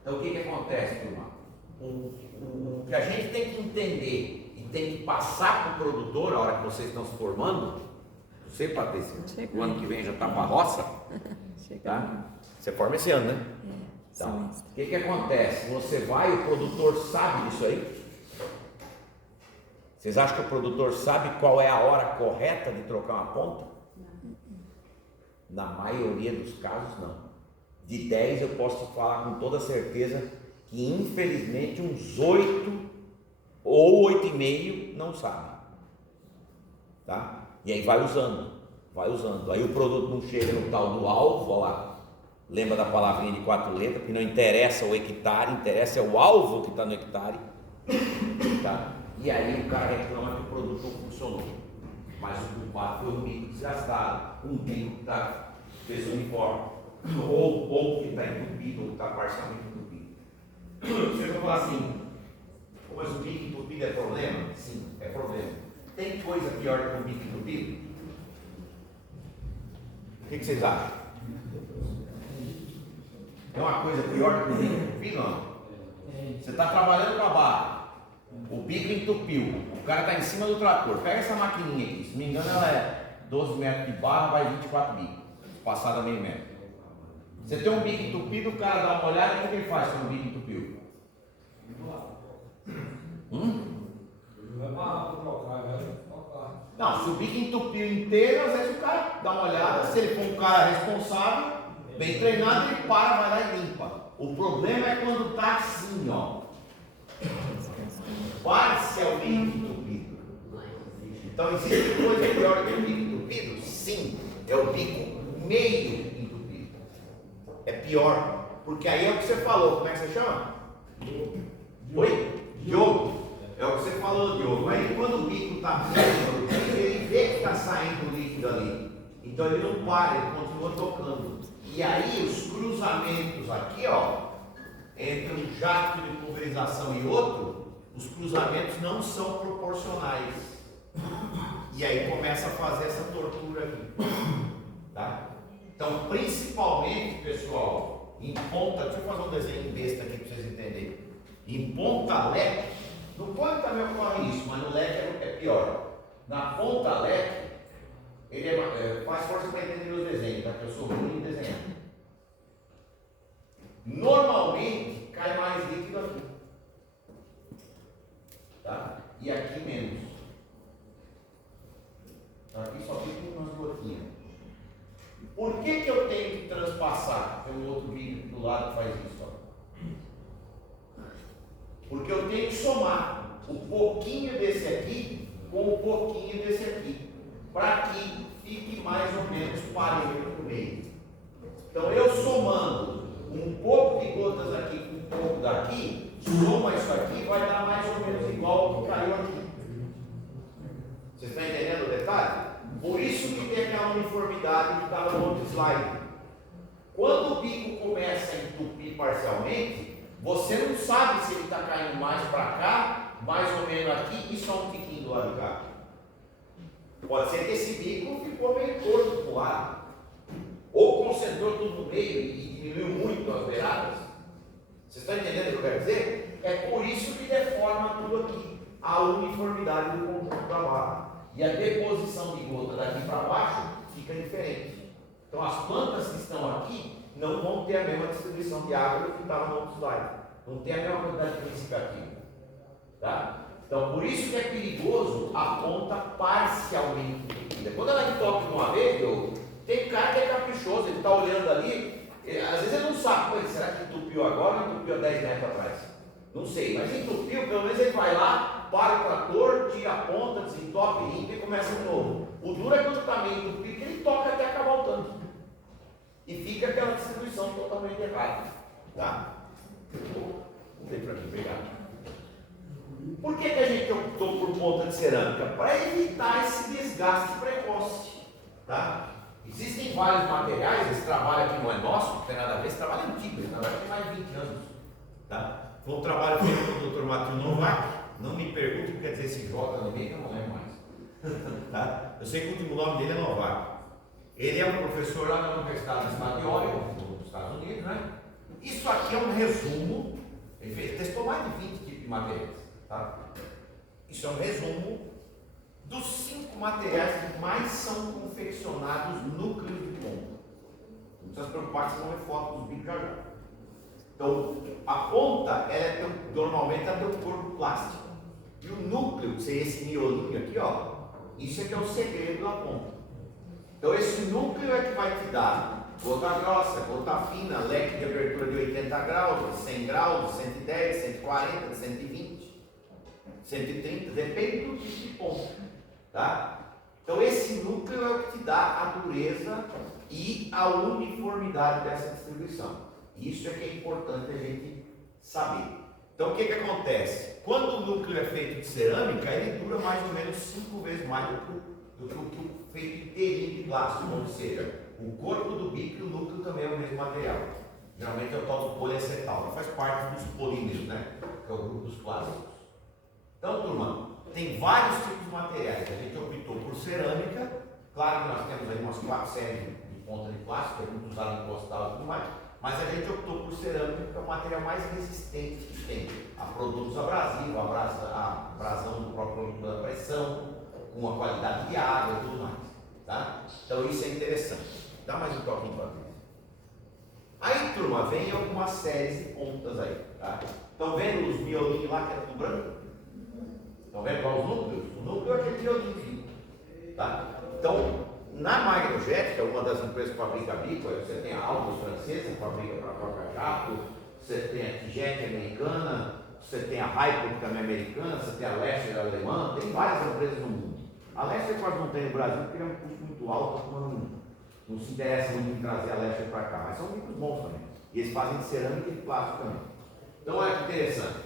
Então o que acontece, turma? O que a gente tem que entender e tem que passar para o produtor, a hora que vocês estão se formando, você, Patrícia, o ano que vem já está para a roça, tá? Você forma esse ano, né? Tá. O que acontece? Você vai, o produtor sabe disso aí? Vocês acham que o produtor sabe qual é a hora correta de trocar uma ponta? Na maioria dos casos, não. De 10 eu posso falar com toda certeza que infelizmente uns 8 ou 8,5 não sabem. Tá? E aí vai usando. Aí o produto não chega no tal do alvo, olha lá. Lembra da palavrinha de 4 letras, que não interessa o hectare, interessa é o alvo que está no hectare. Tá? E aí o cara reclama que o produto não funcionou. Mas o culpado foi um bico desgastado, um bico que está fez uniforme, ou que está entupido, ou que está parcialmente entupido. Você vai falar assim, mas o bico entupido é problema? Sim, é problema. Tem coisa pior do que um bico entupido? O que vocês acham? É uma coisa pior do que um bico entupido? Não. Você está trabalhando com a barra, o bico entupiu, o cara está em cima do trator, pega essa maquininha aqui, se me engano ela é 12 metros de barra, vai 24 bicos, passada meio metro. Você tem um bico entupido, o cara dá uma olhada, o que ele faz quando o bico entupiu? Não, se o bico entupiu inteiro, às vezes o cara dá uma olhada, se ele for um cara responsável, bem treinado, ele para, vai lá e limpa. O problema é quando está assim, ó, parcialmente parcialmente entupido. Então, existe coisa pior que o bico entupido? Sim, é o bico meio entupido. É pior, porque aí é o que você falou. Como é que você chama? Oi? Diogo. É o que você falou, Diogo. Aí quando o bico está meio, ele vê que está saindo líquido ali. Então ele não para, ele continua tocando. E aí os cruzamentos aqui, ó, entre um jato de pulverização e outro, os cruzamentos não são proporcionais. E aí começa a fazer essa tortura aqui. Tá? Então, principalmente, pessoal, em ponta, deixa eu fazer um desenho besta aqui para vocês entenderem. Em ponta leque, no ponto também ocorre isso, mas no leque é pior. Na ponta leque, ele faz força para entender os desenhos, tá? Que eu sou ruim em desenhar. Normalmente cai mais líquido aqui, tá? E aqui menos. Aqui só fica umas gotinhas. Por que eu tenho que transpassar? Tem um outro vídeo do lado que faz isso, ó. Porque eu tenho que somar o pouquinho desse aqui com o pouquinho desse aqui, para que fique mais ou menos parelho no meio. Então eu somando um pouco de gotas aqui com um pouco daqui, soma isso aqui, vai dar mais ou menos igual ao que caiu aqui. Vocês estão entendendo o detalhe? Por isso que tem aquela uniformidade que estava no outro slide. Quando o bico começa a entupir parcialmente, você não sabe se ele está caindo mais para cá, mais ou menos aqui, e só um tiquinho do lado de cá. Pode ser que esse bico ficou meio torto pro lado, ou concentrou tudo no meio e diminuiu muito as beiradas. Vocês estão entendendo o que eu quero dizer? É por isso que deforma tudo aqui, a uniformidade do conjunto da barra. E a deposição de gota daqui para baixo fica diferente. Então as plantas que estão aqui não vão ter a mesma distribuição de água que estava no outro slide. Não tem a mesma quantidade de principativo. Tá? Então por isso que é perigoso a ponta parcialmente entupida. Quando ela entope de uma vez, tem cara que é caprichoso, ele está olhando ali, às vezes ele não sabe, será que entupiu agora ou entupiu há 10 metros atrás? Não sei, mas entupiu, pelo menos ele vai lá, para o trator, tira a ponta, desentope, limpa e começa de novo. O duro é quando está meio entupido, que ele toca até acabar o tanque. E fica aquela distribuição totalmente errada. Tá? Vem para aqui, obrigado. Por que a gente optou por ponta de cerâmica? Para evitar esse desgaste precoce. Tá? Existem vários materiais, esse trabalho aqui não é nosso, não tem nada a ver, esse trabalho é antigo, esse trabalho tem mais de 20 anos. Tá? Foi um trabalho feito pelo Dr. Matheus Novak. Não me pergunte o que quer dizer esse J no meio, que eu não lembro mais. Tá? Eu sei que o último nome dele é Novak. Ele é um professor lá na Universidade do Estado de Oregon, nos Estados Unidos, né? Isso aqui é um resumo. Ele testou mais de 20 tipos de materiais. Tá? Isso é um resumo dos 5 materiais que mais são confeccionados núcleos de ponta. Não precisa se preocupar que vocês vão ver foto dos bicos já já. Então, a ponta, normalmente ela tem um corpo plástico. E o núcleo, que seria esse miolinho aqui, ó, isso é que é o segredo da ponta. Então, esse núcleo é que vai te dar gota grossa, gota fina, leque de abertura de 80 graus, de 100 graus, de 110, 140, de 120, 130, depende do tipo de ponta. Tá? Então, esse núcleo é o que te dá a dureza e a uniformidade dessa distribuição. Isso é que é importante a gente saber. Então o que acontece? Quando o núcleo é feito de cerâmica, ele dura mais ou menos 5 vezes mais do que o feito inteirinho de plástico, ou seja, o corpo do bico e o núcleo também é o mesmo material. Geralmente é o tal do poliacetal, que faz parte dos polímeros, né? Que é o grupo dos plásticos. Então, turma, tem vários tipos de materiais. A gente optou por cerâmica. Claro que nós temos aí umas 4 séries de ponta de plástico, que é muito usado em postal e tudo mais. Mas a gente optou por cerâmica porque é o material mais resistente que tem a produtos abrasivos, a abrasão do próprio produto da pressão, com a qualidade de água e tudo mais. Tá? Então isso é interessante. Dá mais um toquinho para ver. Aí, turma, vem algumas séries de pontas aí. Tá? Estão vendo os miolinhos lá que é tudo branco? Estão vendo qual os núcleos? O núcleo é aquele miolinho. Tá? Então, na Magnojet, que é uma das empresas que fabrica bico, você tem a Altos francesa, que fabrica para a própria Jato, você tem a Tijet americana, você tem a Hyper, que também é americana, você tem a Lester alemã, tem várias empresas no mundo. A Lester quase não tem no Brasil porque é um custo muito alto, a turma não se interessa muito em trazer a Lester para cá, mas são muito bons também. E eles fazem de cerâmica e de plástico também. Então olha que interessante.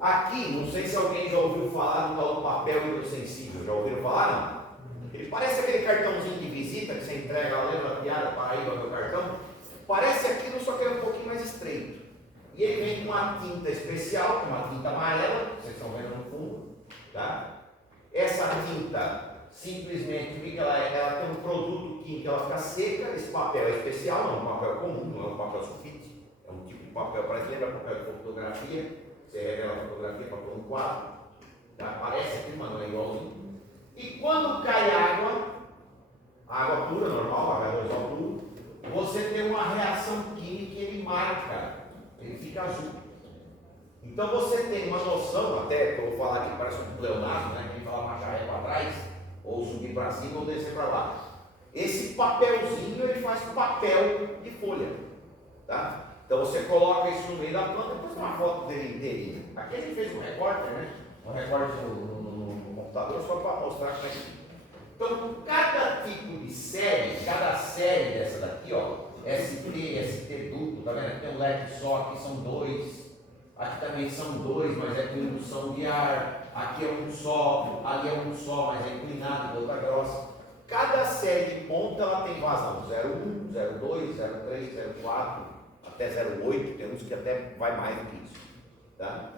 Aqui, não sei se alguém já ouviu falar do tal do papel hidrossensível, já ouviram falar? Não? Ele parece aquele cartãozinho de visita que você entrega, lembra a piada, Paraíba, meu cartão? Parece aquilo, só que é um pouquinho mais estreito. E ele vem com uma tinta especial, com uma tinta amarela, vocês estão vendo no fundo, tá? Essa tinta, simplesmente, o que ela é? Ela tem um produto químico, ela fica seca, esse papel é especial, não é um papel comum, não é um papel sulfite, é um tipo de papel, parece lembra papel de fotografia, você revela a fotografia para pôr um quadro, tá? Parece aqui, mas não é igualzinho. E quando cai água pura, normal, H2O puro, você tem uma reação química e ele marca, ele fica azul. Então você tem uma noção, até que eu vou falar aqui, parece um pleonasmo, né? Quem fala marcha ré para trás, ou subir para cima ou descer para baixo. Esse papelzinho ele faz papel de folha, tá? Então você coloca isso no meio da planta, depois tem uma foto dele inteirinho. Aqui a gente fez um recorte, né? Um recorte no computador só para mostrar como é que. Então, cada tipo de série, cada série dessa daqui, ó, ST, ST duplo, tá vendo? Aqui tem um leque só, aqui são dois, aqui também são dois, mas é com indução de ar, aqui é um só, ali é um só, mas é inclinado, outra grossa. Cada série de ponta ela tem vazão 01, 02, 03, 04, até 08, tem uns que até vai mais do que isso, tá?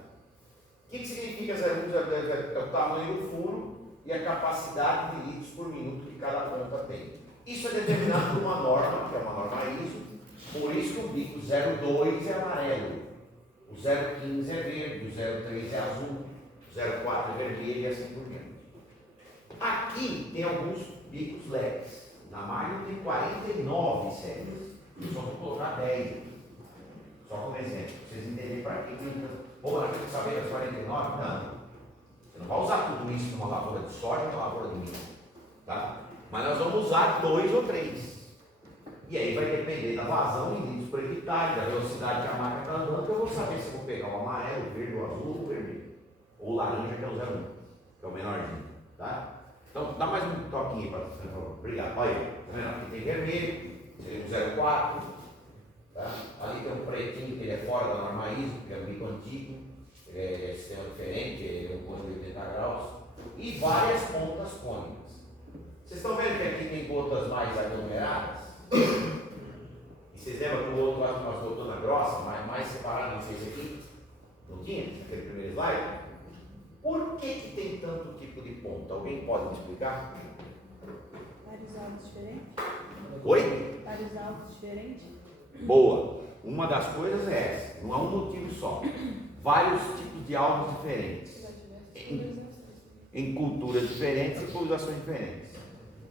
O que significa 01, 02? É o tamanho do furo e a capacidade de litros por minuto que cada ponta tem. Isso é determinado por uma norma, que é uma norma ISO, por isso que o bico 02 é amarelo, o 015 é verde, o 03 é azul, o 04 é vermelho e assim por diante. Aqui tem alguns bicos LEDs, na máquina tem 49 séries, eu só vou colocar 10 aqui, só como exemplo, para vocês entenderem para que pô, nós temos que saber das 49? Não. Você não vai usar tudo isso numa lavoura de soja e numa lavoura de milho, tá? Mas nós vamos usar 2 ou 3. E aí vai depender da vazão em litros por hectare, da velocidade que a máquina está andando, que eu vou saber se eu vou pegar o amarelo, o verde, o azul ou o vermelho. Ou o laranja, que é o 01, que é o menorzinho, tá? Então, dá mais um toquinho para você, por favor. Obrigado. Olha aí, tá vendo? Aqui tem vermelho, seria o 04, tá? Ali tem um pretinho, que ele é fora da norma ISO, que é um bico antigo. É sistema diferente, é um ponto de 80 graus, e várias pontas cônicas. Vocês estão vendo que aqui tem pontas mais aglomeradas? E vocês lembram que o outro lado nós botamos na grossa, mais separado, não sei se aqui? Não tinha? Aquele primeiro slide? Por que tem tanto tipo de ponta? Alguém pode me explicar? Vários alvos diferentes? Oi? Vários alvos diferentes? Boa! Uma das coisas é essa, não é um motivo só. Vários tipos de alvos diferentes, em culturas diferentes e pulsações diferentes.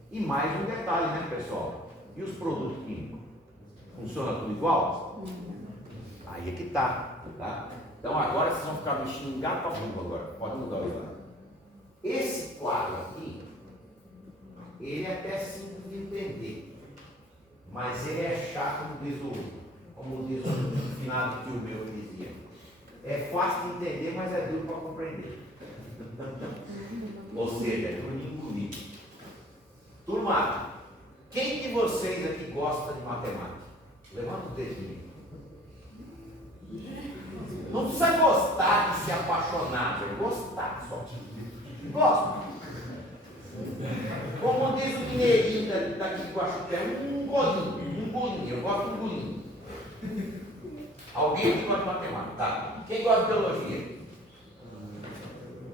E mais um detalhe, né, pessoal? E os produtos químicos? Funciona tudo igual? Aí é que tá? Então agora vocês vão ficar mexendo em gato a fundo agora. Pode mudar o slide. Esse quadro aqui, ele é até simples de entender, mas ele é chato, como diz o finado tio meu que dizia. É fácil de entender, mas é duro para compreender. Ou seja, é duro de engolir. Turma, quem de vocês aqui gosta de matemática? Levanta o dedinho. Não precisa gostar de ser apaixonado, é gostar só. Gosta. Como diz o mineirinho daqui que eu acho que é um golinho. Eu gosto de um golinho. Alguém aqui gosta de matemática? Tá. Quem gosta de biologia?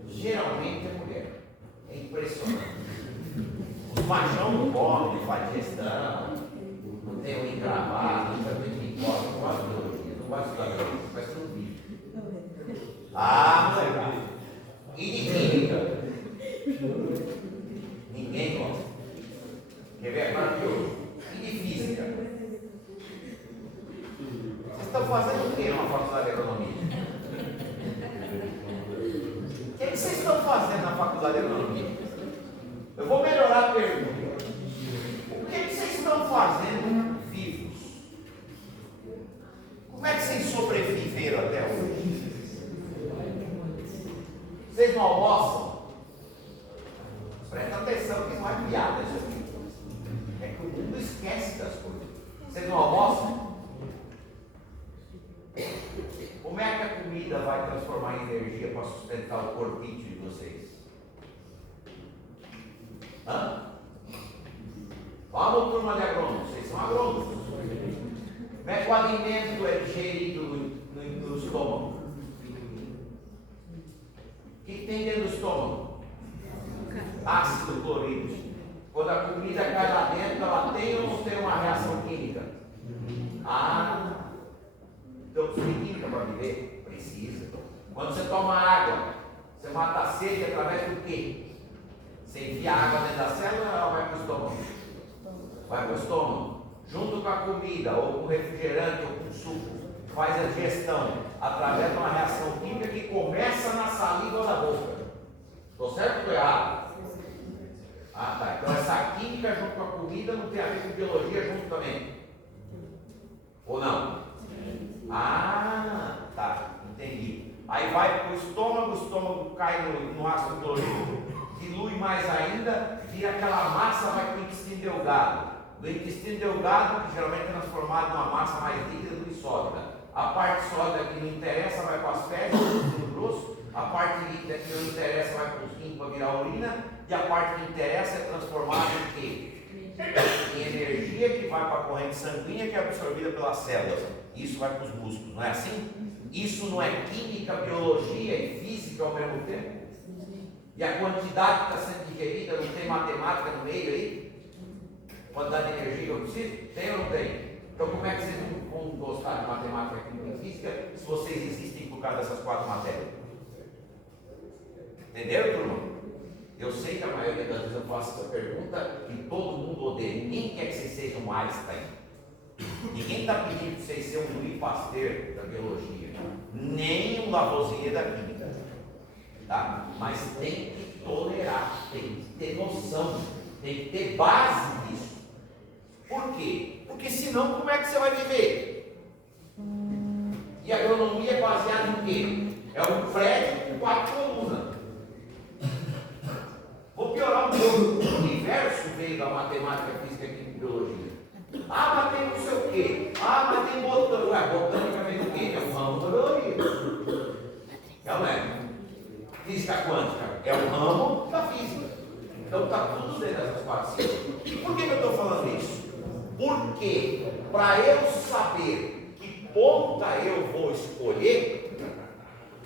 Geralmente é mulher. É impressionante. Os machão não comem, não faz digestão, não tem um encravado, não sabe nem quem gosta, não gosta de biologia, não gosta de biologia, faz tudo bicho. Legal. E de química? Ninguém gosta. Quer ver? É maravilhoso. E de física? Vocês estão fazendo o que na faculdade de agronomia? O que vocês estão fazendo na faculdade de agronomia? Eu vou melhorar a pergunta. O que vocês estão fazendo vivos? Como é que vocês sobreviveram até hoje? Vocês não almoçam? Presta atenção que não é piada isso aqui. É que o mundo esquece das coisas. Vocês não almoçam? Como é que a comida vai transformar em energia para sustentar o corpite de vocês? Hã? Vamos, turma de agrônomos, vocês são agrônomos. Como é que o alimento é digerido no estômago? O que tem dentro do estômago? Ácido clorídrico. Quando a comida cai lá dentro, ela tem ou não tem uma reação química? Então você tem química para viver? Precisa. Quando você toma água, você mata a sede através do quê? Você enfia a água dentro da célula ou ela vai para o estômago? Vai para o estômago. Junto com a comida, ou com refrigerante, ou com suco, faz a digestão através de uma reação química que começa na saliva ou na boca. Estou certo ou estou errado? Tá. Então essa química junto com a comida não tem a ver com biologia junto também? Ou não? Tá. Entendi. Aí vai para o estômago cai no ácido clorídrico, dilui mais ainda, vira aquela massa, vai para o intestino delgado. Do intestino delgado, que geralmente é transformado numa massa mais líquida do que sólida. A parte sólida que não interessa vai para as fezes, do intestino grosso. A parte líquida que não interessa vai para os rins para virar urina. E a parte que interessa é transformada em quê? Em energia que vai para a corrente sanguínea que é absorvida pelas células. Isso vai para os músculos, não é assim? Isso não é química, biologia e física ao mesmo tempo? E a quantidade que está sendo digerida, não tem matemática no meio aí? Quantidade de energia que eu preciso? Tem ou não tem? Então como é que vocês vão gostar de matemática, química e física se vocês existem por causa dessas 4 matérias? Entenderam, turma? Eu sei que a maioria das vezes eu faço essa pergunta e todo mundo odeia. Ninguém quer que vocês sejam um Einstein. Ninguém está pedindo que vocês sejam um Louis Pasteur da biologia, nem um Lavoisier da química. Tá? Mas tem que tolerar, tem que ter noção, tem que ter base disso. Por quê? Porque senão como é que você vai viver? E a agronomia é baseada em quê? É um prédio com 4 colunas. Vou piorar um pouco. O universo veio da matemática, física, química e biologia. Mas tem não sei o quê. Mas tem botânica. Botânica vem do quê? É um ramo da biologia. Não é? Física quântica é um ramo da física. Então está tudo dentro dessas 4 ciências. Por que eu estou falando isso? Porque para eu saber que ponta eu vou escolher,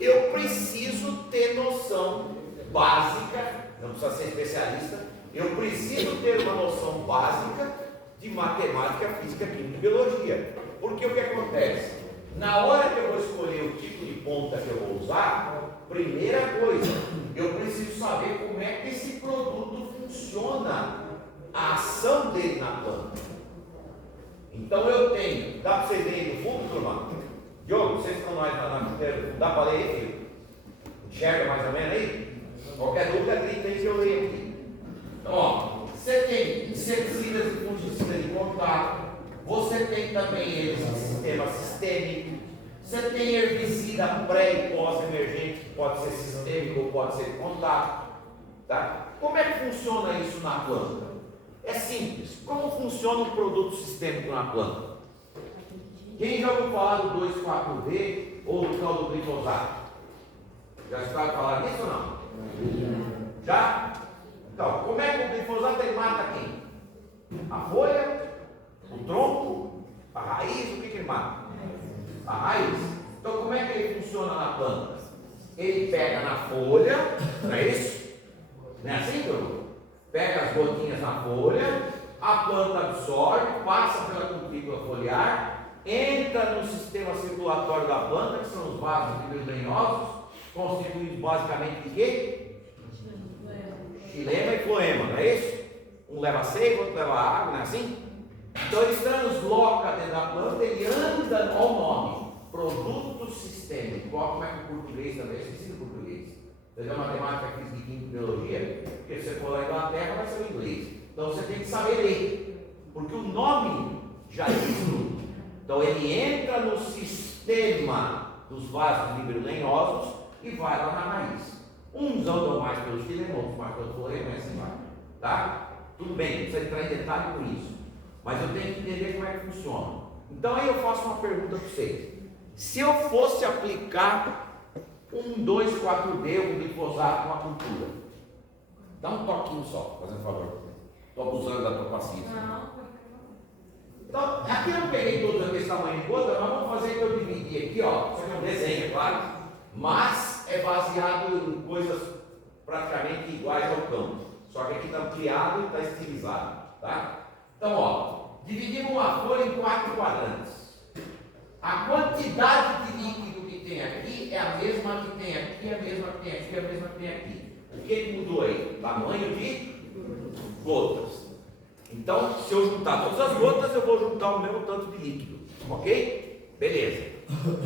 eu preciso ter noção básica. Não precisa ser especialista, eu preciso ter uma noção básica de matemática, física, química e biologia. Porque o que acontece? Na hora que eu vou escolher o tipo de ponta que eu vou usar, primeira coisa, eu preciso saber como é que esse produto funciona, a ação dele na planta. Então eu tenho, dá para vocês verem no fundo, turma? Diogo, vocês estão mais na primeira, dá para ler aí, filho? Enxerga mais ou menos aí? Qualquer dúvida, clica aí que eu leio aqui. Então, ó, você tem inseticidas e fungicidas de contato, você tem também eles no sistema sistêmico, você tem herbicida pré e pós-emergente, que pode ser sistêmico ou pode ser de contato. Tá? Como é que funciona isso na planta? É simples. Como funciona um produto sistêmico na planta? Quem já ouviu falar do 2,4-D ou do tal do glifosato? Já escutaram falar nisso ou não? Já? Então, como é que o glifosato ele mata quem? A folha, o tronco, a raiz, o que ele mata? A raiz. Então, como é que ele funciona na planta? Ele pega na folha, não é isso? Não é assim, Bruno? Pega as gotinhas na folha, a planta absorve, passa pela cutícula foliar, entra no sistema circulatório da planta, que são os vasos fibrolenhosos, constituídos basicamente de quê? Xilema e floema, não é isso? Um leva seiva, outro leva água, não é assim? Então ele transloca dentro da planta, ele anda ao nome, produto sistêmico. Como é que o português também, eu esqueci do português. Você tem matemática, física, química e biologia, porque se você for lá na Inglaterra vai ser o inglês. Então você tem que saber ler, porque o nome já diz tudo. Então ele entra no sistema dos vasos fibrolenhosos e vai lá na raiz. Uns andam mais pelo xilema, outros mais pelo florema, e assim vai. Tá? Tudo bem, não precisa entrar em detalhe com isso. Mas eu tenho que entender como é que funciona. Então aí eu faço uma pergunta para vocês. Se eu fosse aplicar um 2,4-D ou um glifosato numa cultura, dá um toquinho só, fazendo favor. Estou abusando da tua paciência. Então, aqui eu peguei todos aqueles tamanhos de gota, mas vamos fazer que eu dividi aqui, ó. Isso aqui é um desenho, claro. Mas é baseado em coisas praticamente iguais ao campo. Só que aqui está ampliado e está estilizado. Tá? Então, ó, dividimos uma folha em 4 quadrantes. A quantidade de líquido que tem aqui é a mesma que tem aqui, a mesma que tem aqui, a mesma que tem aqui. O que mudou aí? Tamanho de gotas. Então, se eu juntar todas as gotas, eu vou juntar o mesmo tanto de líquido. Ok? Beleza.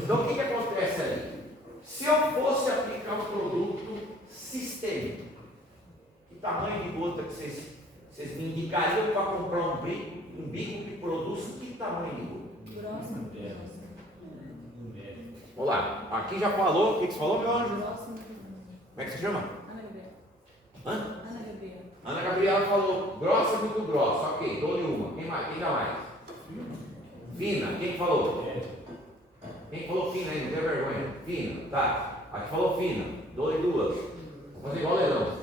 Então, o que acontece ali? Se eu fosse aplicar um produto sistêmico, que tamanho de gota que vocês me indicariam para comprar um bico que produz que tamanho de gota? Grossa. Vamos lá, aqui já falou, o que você falou, meu anjo? Grossa. Como é que você chama? Ana Gabriela. Hã? Ana Gabriela. Ana Gabriela falou, grossa, muito grossa, ok, dou-lhe uma. Quem mais? Quem dá mais? Fina, quem falou? Quem falou fina aí, não tem vergonha? Fina, tá. Aqui falou fina, dou-lhe 2. Vou fazer igual leilão.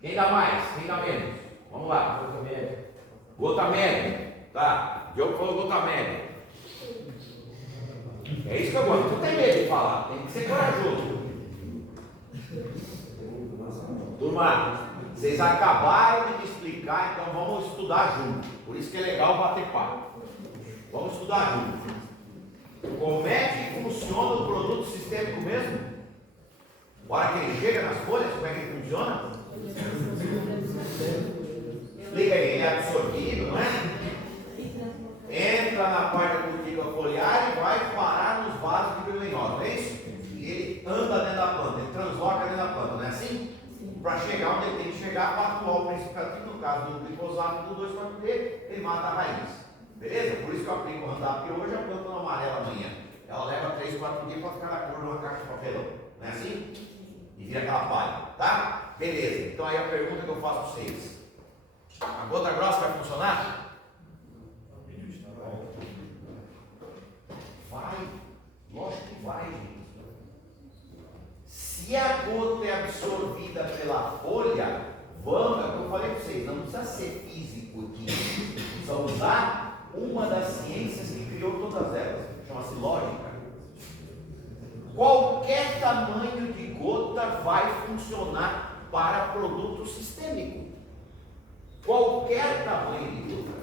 Quem dá mais? Quem dá menos? Vamos lá. Gota média. Gota média, tá. Diogo falou gota média. É isso que eu gosto, não tem medo de falar, tem que ser corajoso. Turma, vocês acabaram de me explicar, então vamos estudar junto. Por isso que é legal bater papo. Vamos estudar junto. Como é que funciona o produto sistêmico mesmo? Hora que ele chega nas folhas, como é que ele funciona? Explica aí, ele é absorvido, não é? Entra na parte da cutícula foliar e vai parar nos vasos de biliosa, não é isso? E ele anda dentro da planta, ele transloca dentro da planta, não é assim? Para chegar onde ele tem que chegar, para atuar o princípio ativo, no caso do glifosato do 2,4-D, ele mata a raiz. Beleza? Por isso que eu aplico o Roundup hoje, a planta não amarela amanhã. Ela leva 3, 4 dias para ficar na cor de uma caixa de papelão, não é assim? E vira aquela palha, tá? Beleza, então aí a pergunta que eu faço para vocês: a gota grossa vai funcionar? Vai, lógico que vai, gente. Se a gota é absorvida pela folha, vamos, é o que eu falei para vocês, não precisa ser físico aqui, precisa usar uma das ciências que criou todas elas, chama-se lógica. Qualquer tamanho de gota vai funcionar para produto sistêmico. Qualquer tamanho de gota.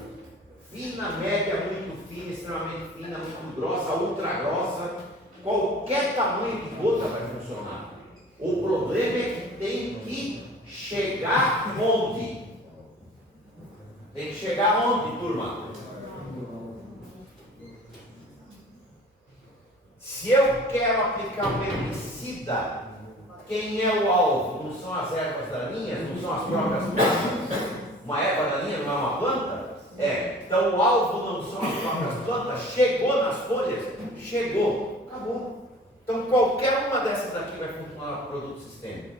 Fina, média, muito fina, extremamente fina, muito grossa, ultra grossa. Qualquer tamanho de gota vai funcionar. O problema é que tem que chegar onde? Tem que chegar onde, turma? Se eu quero aplicar um herbicida, quem é o alvo? Não são as ervas daninhas? Não são as próprias plantas? Uma erva daninha não é uma planta? É. Então o alvo não são as próprias plantas? Chegou nas folhas? Chegou. Acabou. Então qualquer uma dessas daqui vai funcionar para o produto sistêmico.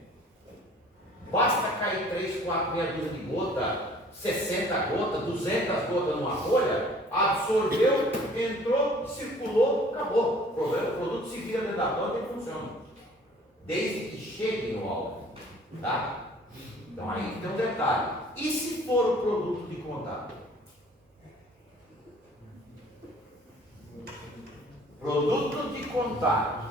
Basta cair 3, 4, meia dúzia de gota, 60 gotas, 200 gotas numa folha, absorveu, entrou, circulou, acabou. O produto se vira dentro da planta e funciona. Desde que chegue no alvo. Tá? Então aí tem um detalhe. E se for o produto de contato? Produto de contato.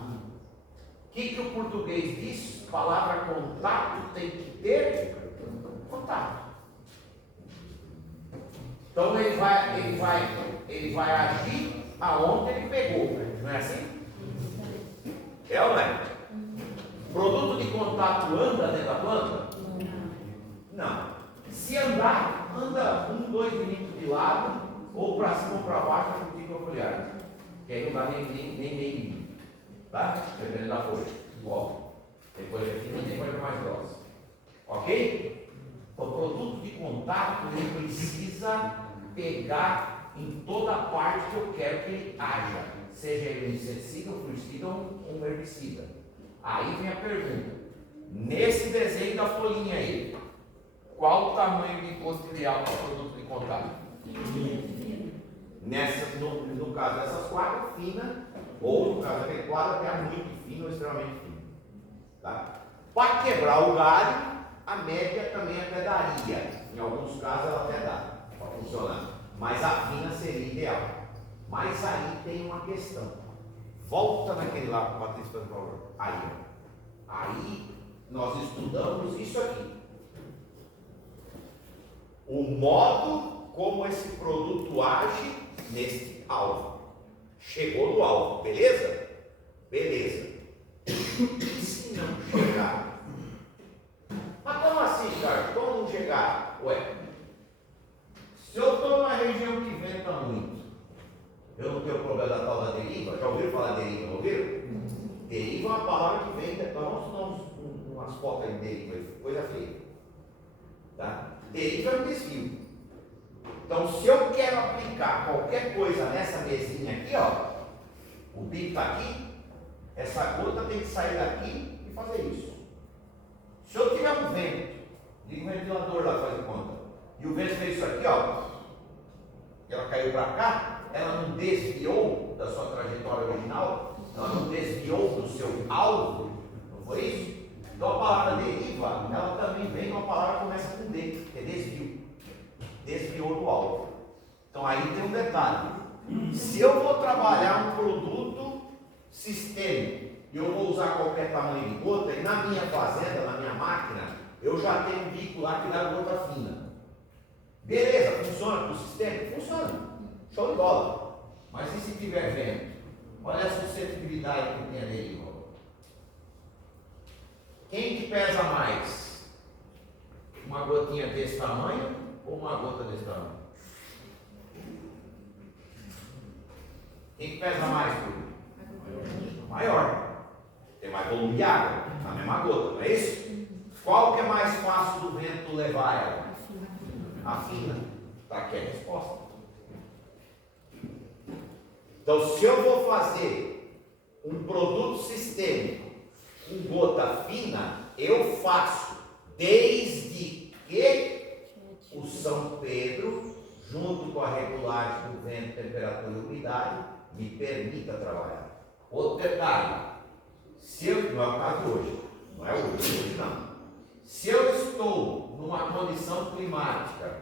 O que o português diz? Palavra contato tem que ter contato. Então ele vai agir aonde ele pegou. Não é assim? É ou não é? Produto de contato anda dentro da planta? Não. Se andar, anda 1, 2 milímetros de lado, ou para cima ou para baixo, na cutícula foliar. Que aí não dá nem milímetro. Tá? Dependendo da folha. Ó. Depois é fininha, depois é mais grossa. Ok? O produto de contato ele precisa pegar em toda parte que eu quero que ele haja. Seja ele um inseticida, um fungicida ou um herbicida. Aí vem a pergunta: Nesse desenho da folhinha aí, qual o tamanho de imposto ideal para o produto de contagem? No caso dessas quadras, fina, ou no caso daquele quadro, até muito fino ou extremamente fino. Tá? Para quebrar o galho, a média também até daria. Em alguns casos ela até dá para funcionar. Mas a fina seria ideal. Mas aí tem uma questão. Volta naquele lá, Patrícia, por favor. Aí nós estudamos isso aqui. O modo como esse produto age nesse alvo. Chegou no alvo, beleza? Beleza. E se não chegar? Mas como assim, cara? Como não chegar? Ué, se eu estou numa região que venta muito, eu não tenho problema da tal da deriva? Já ouviram falar deriva? Não ouviram? Deriva é uma palavra que vem, então vamos dar umas fotos aí de deriva, coisa feia. Tá? Deriva é um desvio. Então, se eu quero aplicar qualquer coisa nessa mesinha aqui, ó, o bico está aqui, essa gota tem que sair daqui e fazer isso. Se eu tiver um vento, liga o ventilador lá, faz de conta, e o vento fez isso aqui, ó, ela caiu para cá, ela não desviou da sua trajetória original, ela não desviou do seu alvo, não foi isso? Então a palavra deriva, ela também vem de uma palavra que começa com D, que é desvio. Desviou do alvo. Então aí tem um detalhe. Se eu vou trabalhar um produto sistêmico e eu vou usar qualquer tamanho de gota, e na minha fazenda, na minha máquina, eu já tenho um bico lá que dá gota fina. Beleza, funciona para o sistema? Funciona. Show de bola. Mas e se tiver vento? Olha a suscetibilidade que tem a deriva. Quem que pesa mais? Uma gotinha desse tamanho ou uma gota desse tamanho? Quem que pesa mais, Bruno? Maior. Tem mais volume de água na mesma gota, não é isso? Qual que é mais fácil do vento levar ela? A fina. Está aqui a resposta. Então, se eu vou fazer um produto sistêmico com gota fina, eu faço desde que o São Pedro, junto com a regulagem do vento, temperatura e umidade, me permita trabalhar. Outro detalhe, se eu, não é o caso de hoje, não é hoje não. Se eu estou numa condição climática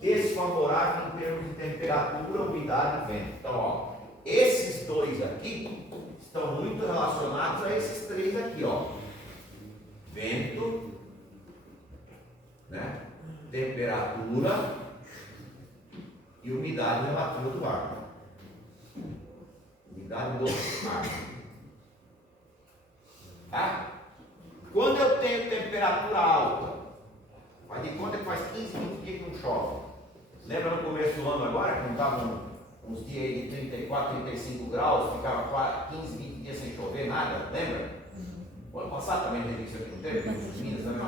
desfavorável em termos de temperatura, umidade e vento, então, ó, esses dois aqui estão muito relacionados a esses três aqui, ó. Vento, né? Temperatura e umidade relativa do ar. Umidade do ar. Tá? Quando eu tenho temperatura alta, faz de conta que faz 15, 20 dias que não chove. Lembra no começo do ano agora, que não estavam uns dias de 34, 35 graus, ficava 15, 20 dias sem chover, nada, lembra? O ano passado também teve isso aqui, não teve? Nos Minas também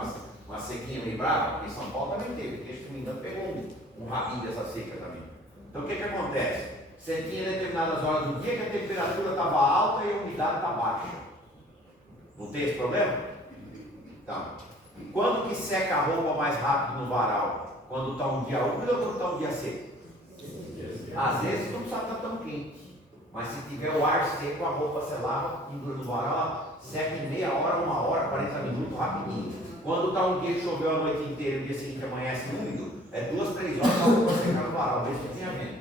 uma sequinha meio brava, porque em São Paulo também teve, porque se não me engano pegou um rabinho dessa seca também. Então o que acontece? Você tinha determinadas horas do dia que a temperatura estava alta e a umidade está baixa. Não tem esse problema? Então, quando que seca a roupa mais rápido no varal? Quando está um dia úmido ou quando está um dia seco? Às vezes não precisa estar tão quente, mas se tiver o ar seco, a roupa se lava, pendura no varal, seca em meia hora, 1 hora, 40 minutos, rapidinho. Quando está um dia que choveu a noite inteira e o dia seguinte amanhece úmido, é 2, 3 horas para a roupa secar no varal, mesmo que tenha vento.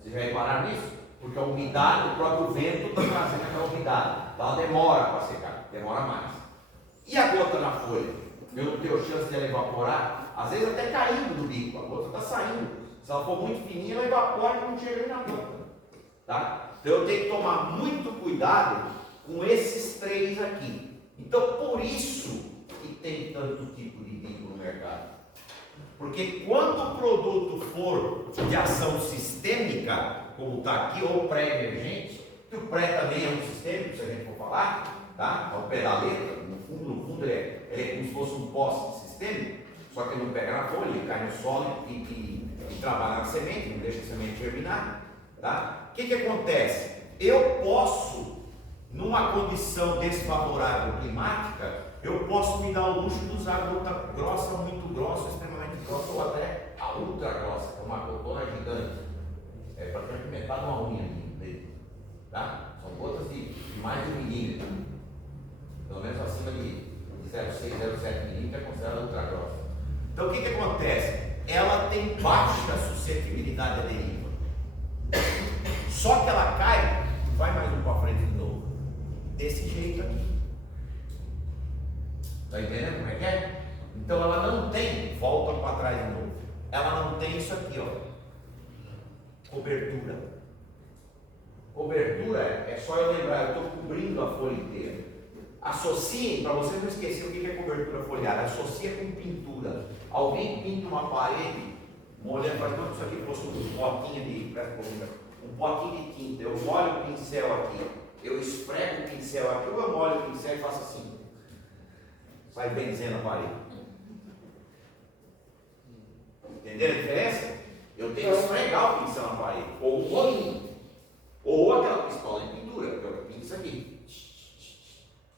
Vocês já repararam nisso? Porque a umidade, o próprio vento está trazendo aquela umidade, então ela demora para secar, demora mais. E a gota na folha? Eu não tenho chance de ela evaporar, às vezes até caindo do bico, a gota está saindo. Se ela for muito fininha, ela evapora e não chega nem na boca. Tá? Então eu tenho que tomar muito cuidado com esses três aqui. Então por isso que tem tanto tipo de bico no mercado. Porque quando o produto for de ação sistêmica, como está aqui, ou pré-emergente, que o pré também é um sistêmico, se a gente for falar, tá? É o pé da letra, no fundo ele é como se fosse um poste sistêmico, só que ele não pega na folha, ele cai no solo e trabalha na semente, não deixa a semente germinar. Tá? O que acontece? Eu posso, numa condição desfavorável climática, Eu posso me dar o luxo de usar gota grossa, muito grossa, extremamente grossa, ou até a ultra grossa, que é uma gotona gigante. É praticamente metade de uma unha dele. Tá? São gotas de mais de 1 milímetro. Pelo menos acima de 0,6, 0,7 milímetros é considerada ultra grossa. Então o que acontece? Ela tem baixa suscetibilidade à deriva. Só que ela cai, vai mais um para frente de novo. Desse jeito aqui. Está entendendo como é que é? Então ela não tem, volta para trás de novo. Ela não tem isso aqui, ó. Cobertura. Cobertura é só eu lembrar, eu estou cobrindo a folha inteira. Associem, para vocês não esquecerem o que é cobertura foliar, associa com pintura. Alguém pinta uma parede, molhando, faz como se isso aqui fosse um potinho de tinta. Eu molho o pincel aqui, eu esfrego o pincel aqui, ou eu molho o pincel e faço assim. Sai benzendo a parede. Entenderam a diferença? Eu tenho que esfregar o pincel na parede, ou um rolinho, ou aquela pistola de pintura, que eu pinto isso aqui.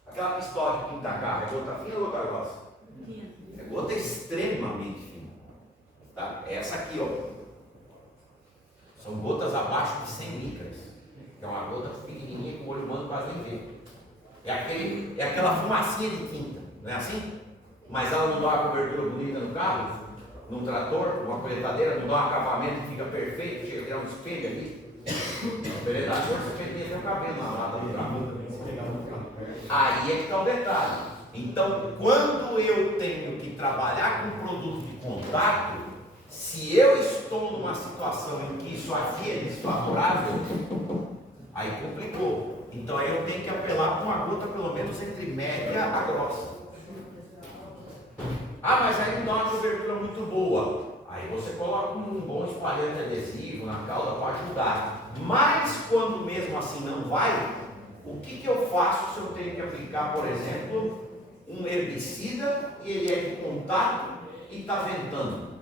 Aquela pistola de pintar carro, é gota fina ou gota grossa? É gota extremamente fina. Tá? É essa aqui, ó. São gotas abaixo de 100 micras. É uma gota pequenininha que o olho humano quase nem vê. É aquela fumacinha de tinta, não é assim? Mas ela não dá uma cobertura bonita no carro, num trator, uma coletadeira, não dá um acabamento que fica perfeito, chega a tirar um espelho ali. O penetrator, você tem até o cabelo na lata do carro. Aí é que está o detalhe. Então, quando eu tenho que trabalhar com produto de contato, se eu estou numa situação em que isso aqui é desfavorável, aí complicou. Então aí eu tenho que apelar para uma gota pelo menos entre média a grossa. Ah, mas aí não dá uma cobertura muito boa. Aí você coloca um bom espalhante adesivo na cauda para ajudar. Mas quando mesmo assim não vai, o que eu faço se eu tenho que aplicar, por exemplo, um herbicida e ele é de contato e está ventando?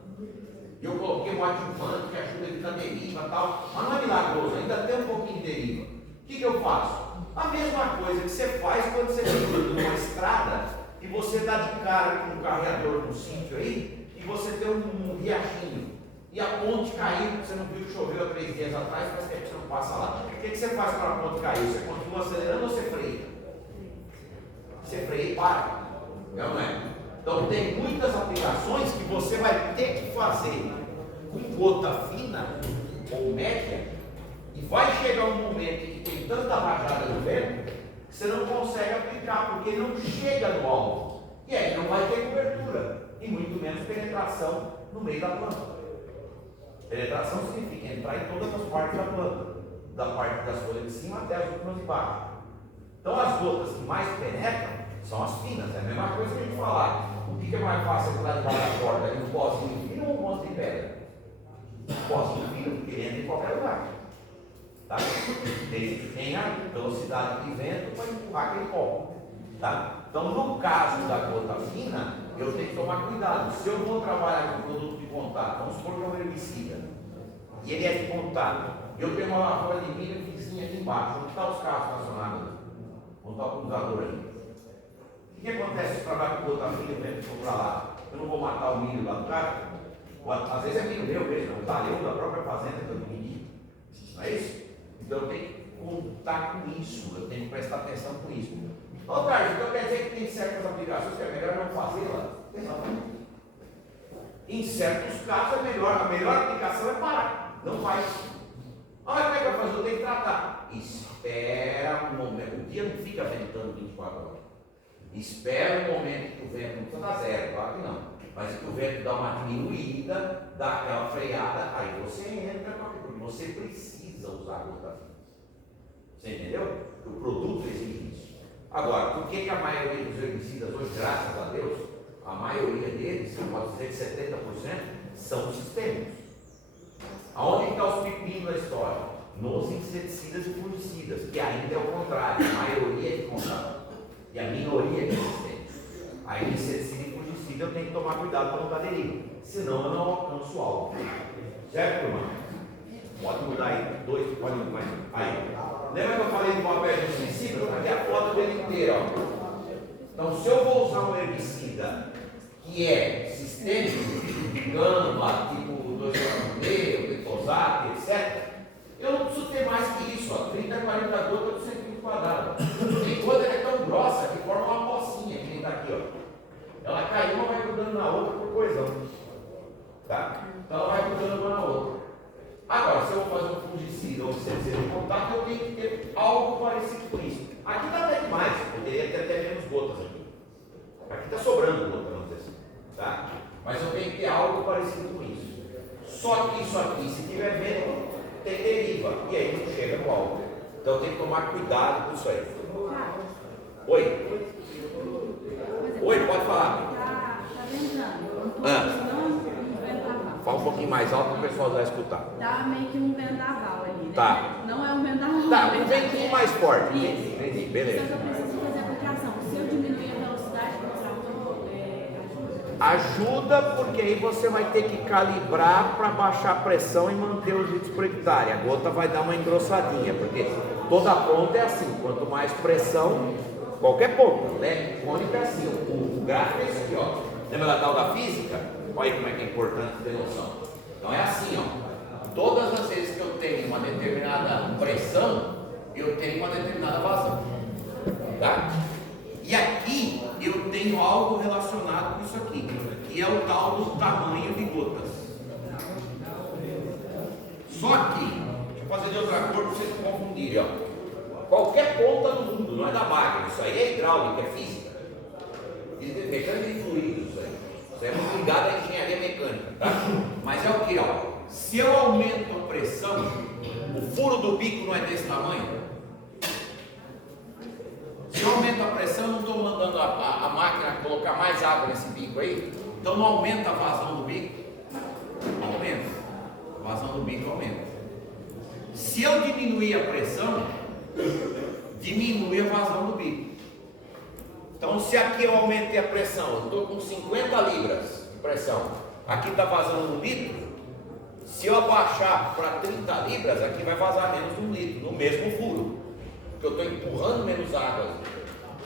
Eu coloquei um adjuvante que ajuda a evitar deriva e tal, mas não é milagroso, ainda tem um pouquinho de deriva. O que eu faço? A mesma coisa que você faz quando você fica numa estrada e você dá de cara com um carregador no sítio aí e você tem um riachinho e a ponte caiu, você não viu que choveu há 3 dias atrás, faz tempo que você não passa lá. O que você faz para a ponte cair? Você continua acelerando ou você freia? Você freia e para. Não é? Então tem muitas aplicações que você vai ter que fazer com gota fina ou média e vai chegar um momento em que tem tanta rajada no vento que você não consegue aplicar porque não chega no alvo. E aí não vai ter cobertura e muito menos penetração no meio da planta. Penetração significa entrar em todas as partes da planta, da parte das folhas de cima até as últimas de baixo. Então as gotas que mais penetram são as finas, é a mesma coisa que a gente falar. O que é mais fácil entrar debaixo da corda? Um pozinho fino ou um monte de pedra? Um pozinho fino, porque ele entra em qualquer lugar. Tá? Desde que tenha velocidade de vento para empurrar aquele pó. Tá? Então no caso da gota fina, eu tenho que tomar cuidado. Se eu vou trabalhar com produto de contato, vamos supor que é um herbicida, e ele é de contato, eu tenho uma lavoura de milho vizinha aqui embaixo, onde estão os carros estacionados? Onde está o cruzador ali? O que acontece se eu trabalho com gota fina e o vento for para lá? Eu não vou matar o milho lá do cara? Às vezes é milho meu mesmo, é um talhão da própria fazenda que eu dividi. Não é isso? Então eu tenho que contar com isso, eu tenho que prestar atenção com isso. Ô Carlos, então quer dizer que tem certas aplicações que é melhor não fazê-la? Exatamente. Em certos casos a melhor aplicação é parar, não faz. Ah, mas como é que vai fazer? Eu tenho que tratar. Espera um momento, o dia não fica ventando 24 horas. Espera um momento que o vento não precisa dar zero, claro que não. Mas que o vento dá uma diminuída, dá aquela freada, aí você entra, porque você precisa usar a gota fina. Você entendeu? O produto exige isso. Agora, por que a maioria dos herbicidas hoje, graças a Deus, a maioria deles, você pode dizer que 70% são sistêmicos. Aonde está os pepinos da história? Nos inseticidas e fungicidas, que ainda é o contrário, a maioria é de contato e a minoria é de sistêmicos. Aí inseticida e fungicida eu tenho que tomar cuidado para não dar deriva, senão eu não alcanço o alvo. Certo, turma? Pode mudar aí, pode mudar aí. Lembra que eu falei do papel de sensível? Aqui é a foto dele inteira, ó. Então, se eu vou usar um herbicida que é sistêmico, tipo gamba, tipo 2,4-D, glifosato, etc., eu não preciso ter mais que isso, ó, 30 a 40 gotas por centímetro quadrado. Tem gota que é tão grossa que forma uma pocinha, que nem está aqui, ó. Ela cai uma, vai grudando na outra por coesão. Tá? Então ela vai grudando uma na outra. Agora, se eu vou fazer um fungicida ou inseticida de contato, eu tenho que ter algo parecido com isso. Aqui está até demais, poderia ter até menos gotas aqui. Aqui está sobrando gota, vamos dizer assim. Tá? Mas eu tenho que ter algo parecido com isso. Só que isso aqui, se tiver vento, tem deriva. E aí não chega no álcool. Então tem que tomar cuidado com isso aí. Oi? Oi, pode falar. Tá ventando. Fala um pouquinho mais alto para o pessoal já escutar. Dá meio que um vendaval ali, né? Tá. Não é um vendaval. Tá, um ventinho mais forte. Isso. Entendi, beleza. Só que eu preciso fazer a aplicação. Se eu diminuir a velocidade do trator, Ajuda porque aí você vai ter que calibrar para baixar a pressão e manter os litros por hectare. A gota vai dar uma engrossadinha, porque toda ponta é assim. Quanto mais pressão, qualquer ponta, né? Cônica é assim. O gráfico é esse aqui, ó. Lembra da tal da física? Olha aí como é que é importante ter noção. Então é assim, ó. Todas as vezes que eu tenho uma determinada pressão, eu tenho uma determinada vazão. Tá? E aqui eu tenho algo relacionado com isso aqui, que é o tal do tamanho de gotas. Só que, deixa eu fazer de outra cor para vocês não confundirem, ó. Qualquer ponta do mundo, não é da máquina, isso aí é hidráulica, é física. Mecânica de fluidos, isso aí. Isso é muito ligado à engenharia mecânica, tá? Mas é o que, ó. Se eu aumento a pressão, o furo do bico não é desse tamanho? Se eu aumento a pressão, eu não estou mandando a máquina colocar mais água nesse bico aí? Então não aumenta a vazão do bico? Aumenta. A vazão do bico aumenta. Se eu diminuir a pressão, diminui a vazão do bico. Então se aqui eu aumentei a pressão, eu estou com 50 libras de pressão, aqui está vazando 1 litro. Se eu abaixar para 30 libras, aqui vai vazar menos de 1 litro, no mesmo furo. Porque eu estou empurrando menos água,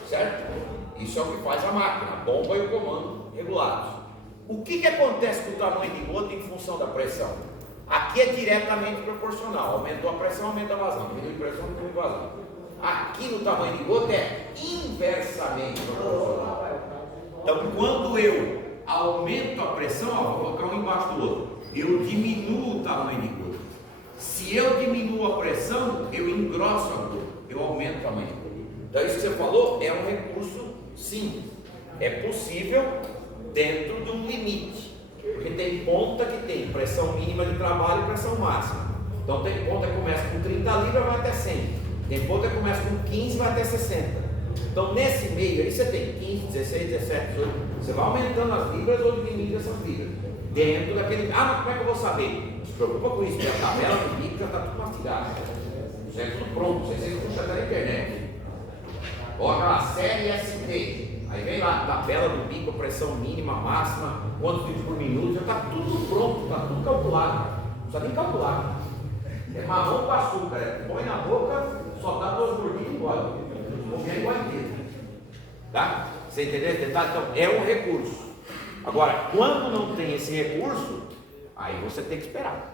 certo? Isso é o que faz a máquina, a bomba e o comando regulados. O que acontece com o tamanho de gota em função da pressão? Aqui é diretamente proporcional, aumentou a pressão, aumenta a vazão, diminui a pressão, diminui a vazão. Aqui no tamanho de gota é inversamente proporcional. Então quando eu aumento a pressão, ó, vou colocar um embaixo do outro, eu diminuo o tamanho de gota. Se eu diminuo a pressão, eu engrosso a gota, eu aumento o tamanho de gota. Então isso que você falou é um recurso, sim, é possível dentro de um limite, porque tem ponta que tem pressão mínima de trabalho e pressão máxima. Então tem ponta que começa com 30 libras, vai até 100, tem ponta que começa com 15, vai até 60. Então nesse meio aí você tem 15, 16, 17, 18, você vai aumentando as libras ou diminuindo essas libras, dentro daquele, mas como é que eu vou saber? Não se preocupa com isso, porque a tabela do bico já está tudo mastigado, já é tudo pronto, vocês puxam até na internet. Coloca lá, série ST, aí vem lá, tabela do bico, pressão mínima, máxima, quantos litros por minuto, já está tudo pronto, está tudo calculado, não precisa nem calcular. É marrom com açúcar, põe na boca, só dá 2 gordinhos e embora, comer igual inteiro. Tá? Você entendeu esse detalhe? Então, é um recurso. Agora, quando não tem esse recurso, aí você tem que esperar.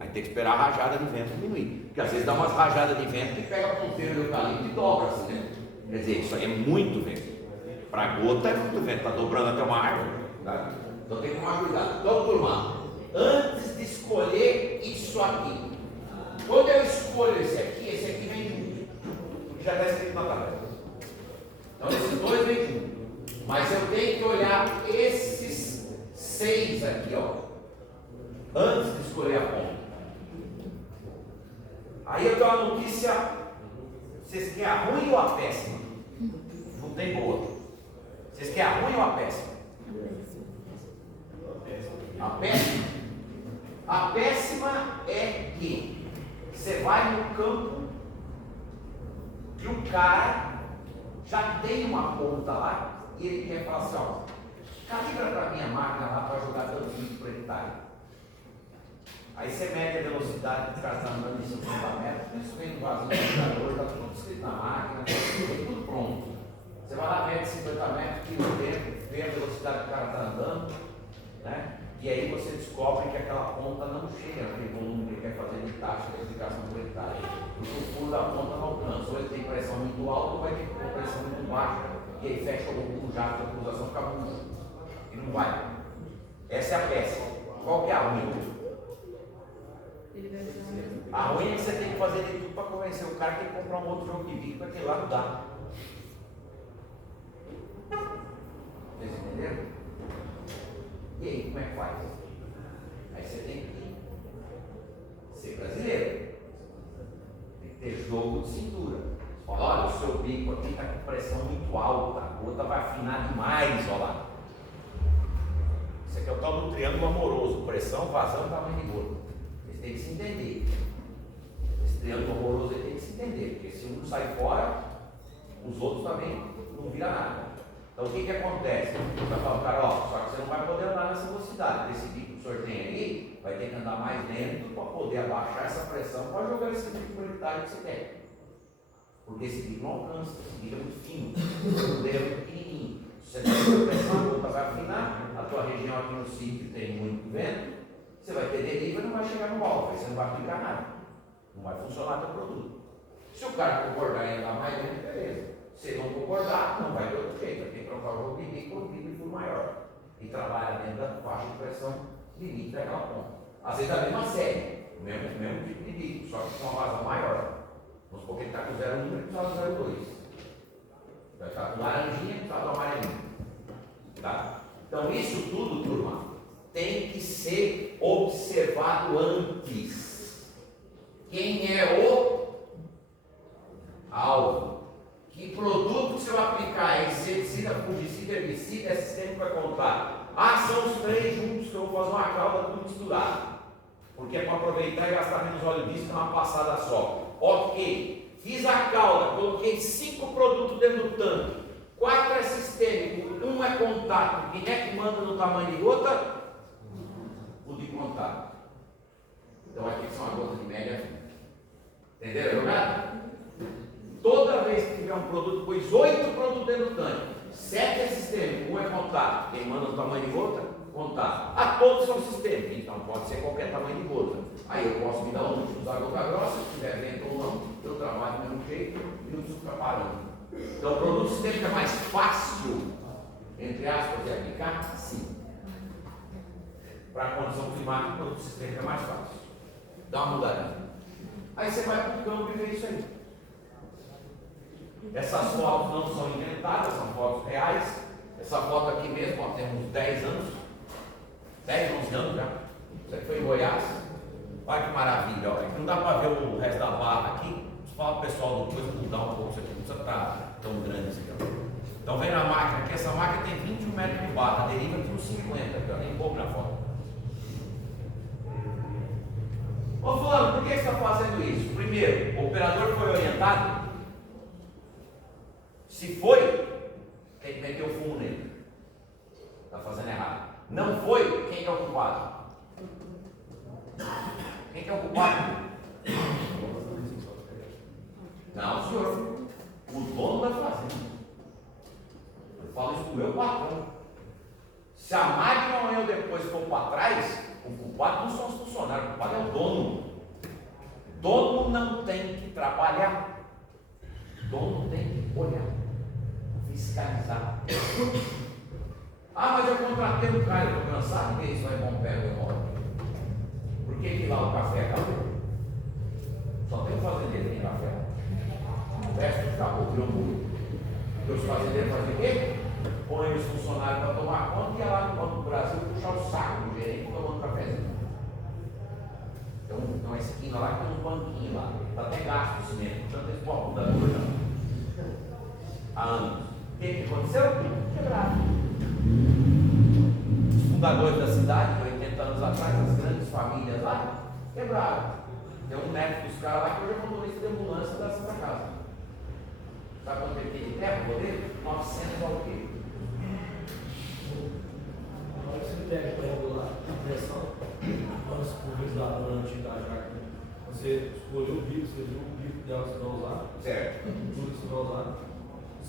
Aí tem que esperar a rajada de vento diminuir. Porque às vezes dá umas rajadas de vento que pega a ponteira do eucalipto e dobra assim, né? Quer dizer, isso aí é muito vento. Para gota é muito vento, está dobrando até uma árvore. Tá? Então tem que tomar cuidado. Então, turma, antes de escolher isso aqui, quando eu escolho esse aqui vem junto. Porque já está escrito na tabela. Então esses dois vêm junto. Mas eu tenho que olhar esses 6 aqui, ó, antes de escolher a ponta. Aí eu dou a notícia, vocês querem a ruim ou a péssima? Não tem boa. Vocês querem a ruim ou a péssima? A péssima? A péssima é que você vai no campo e o cara já tem uma ponta lá e ele quer falar assim, ó, calibra para minha máquina lá para jogar tantos litros por hectare. Aí você mede a velocidade que o cara está andando em 50 metros, isso vem no vasinho do jogador, está tudo escrito na máquina, tudo pronto. Você vai lá, mede 50 metros, tira o tempo, vê a velocidade que o cara está andando, né? E aí você descobre que aquela ponta não chega naquele volume que ele quer fazer de taxa de explicação planetária. Porque o furo da ponta não alcança. Ou ele tem pressão muito alta ou vai ter pressão muito baixa. E aí fecha o jato da cruzação, fica muito. E não vai. Essa é a peça. Qual que é a ruim? A ruim é que você tem que fazer de tudo para convencer o cara que ele comprar um outro jogo de vídeo para aquele lado dá. Vocês entenderam? E aí, como é que faz? Aí você tem que ser brasileiro. Tem que ter jogo de cintura. Você fala, olha, o seu bico aqui está com pressão muito alta, a gota vai afinar demais, olha lá. Isso aqui é o tal do triângulo amoroso, pressão, vazão, tamanho de gota. Eles têm que se entender. Esse triângulo amoroso ele tem que se entender, porque se um sai fora, os outros também não viram nada. Então o que acontece? Você vai falar, cara, ó, só que você não vai poder andar nessa velocidade. Esse bico que o senhor tem aí, vai ter que andar mais lento para poder abaixar essa pressão para jogar esse bico prioritário que você quer. Porque esse bico não alcança, esse bico é muito fino, o dedo é muito pequenininho. Se você der essa pressão, a gota vai afinar, a tua região aqui no sítio tem muito vento, você vai ter deriva e não vai chegar no alvo, aí você não vai aplicar nada. Não vai funcionar teu produto. Se o cara concordar em andar mais lento, beleza. Se não concordar, não vai ter outro jeito. Vai ter que trocar o jogo de bico por um bico de furo maior. E trabalha dentro da faixa de pressão limite daquela ponta. Às vezes a mesma série, o mesmo tipo de bico, só que com uma vazão maior. Vamos supor que ele está com 0,1 e precisa do 0,2. Vai estar com laranjinha e precisa do amarelinho. Tá? Então isso tudo, turma, tem que ser observado antes. Quem é o alvo? Que produto que você vai aplicar? É inseticida, fungicida, herbicida, é sistema que vai contar. Ah, são os três juntos que eu vou fazer uma calda tudo misturado. Porque é para aproveitar e gastar menos óleo diesel numa passada só. Ok, fiz a calda, coloquei 5 produtos dentro do tanque. 4 é sistêmico, 1 é contato. Quem é que manda no tamanho de gota? O de contato. Então vai ter que ser uma gota de média. Entenderam a jogada? Toda vez que tiver um produto, pôs 8 produtos dentro do tanque, 7 é sistêmico, 1 é contato. Quem manda o tamanho de gota? Contato. Ah, todos são sistêmicos, então pode ser qualquer tamanho de gota. Aí eu posso me dar um de usar gota grossa, se tiver vento ou não, eu trabalho do mesmo jeito e não preciso ficar parando. Então o produto sistêmico é mais fácil, entre aspas, de aplicar? Sim. Para a condição climática, o produto sistêmico é mais fácil. Dá uma mudadinha. Aí você vai para o campo e vê isso aí. Essas fotos não são inventadas, são fotos reais. Essa foto aqui mesmo, ó, tem uns 10 anos, 10, 11 anos já. Isso aqui foi em Goiás. Olha que maravilha, ó. Não dá para ver o resto da barra aqui. Fala para o pessoal do coisa mudar um pouco isso aqui, não precisa estar tão grande assim. Então vem na máquina, que essa máquina tem 21 metros de barra, a deriva tem uns 50, aqui, ó, nem pouco na foto. Ô fulano, por que você está fazendo isso? Primeiro, o operador foi orientado. Se foi, tem que meter o fumo nele. Está fazendo errado. Não foi, quem é o culpado? Quem é o culpado? Não, senhor. O dono da fazenda. Eu falo isso para o meu patrão. Se a máquina amanhã ou depois for para trás, o culpado não são os funcionários, o culpado é o dono. O dono não tem que trabalhar. O dono tem que olhar, fiscalizar. Ah, mas eu contratei um cara, eu estou cansado de ver isso aí bom pé do remolque. Por que lá o café acabou? Só tem um fazendeiro que tem café. O resto acabou, virou muito. Porque os fazendeiros fazem o quê? Põe os funcionários para tomar conta e ia lá no Banco do Brasil puxar o saco do gerente tomando cafezinho. Então essa esquina lá tem uns banquinhos lá. Está até gasto o cimento, tanto esse copo da cor não. Há anos. O que aconteceu? Quebraram. Os fundadores da cidade, 80 anos atrás, as grandes famílias lá, quebraram. Tem um neto dos caras lá que hoje é motorista de ambulância da Santa Casa. Sabe quanto ele tem de terra, modelo? 900 ao quê? Agora você pega para regular a pressão, vamos pulverizar durante a jardim. Você escolheu o bico, você viu o bico dela que você vai usar. Certo. Tudo que você vai usar.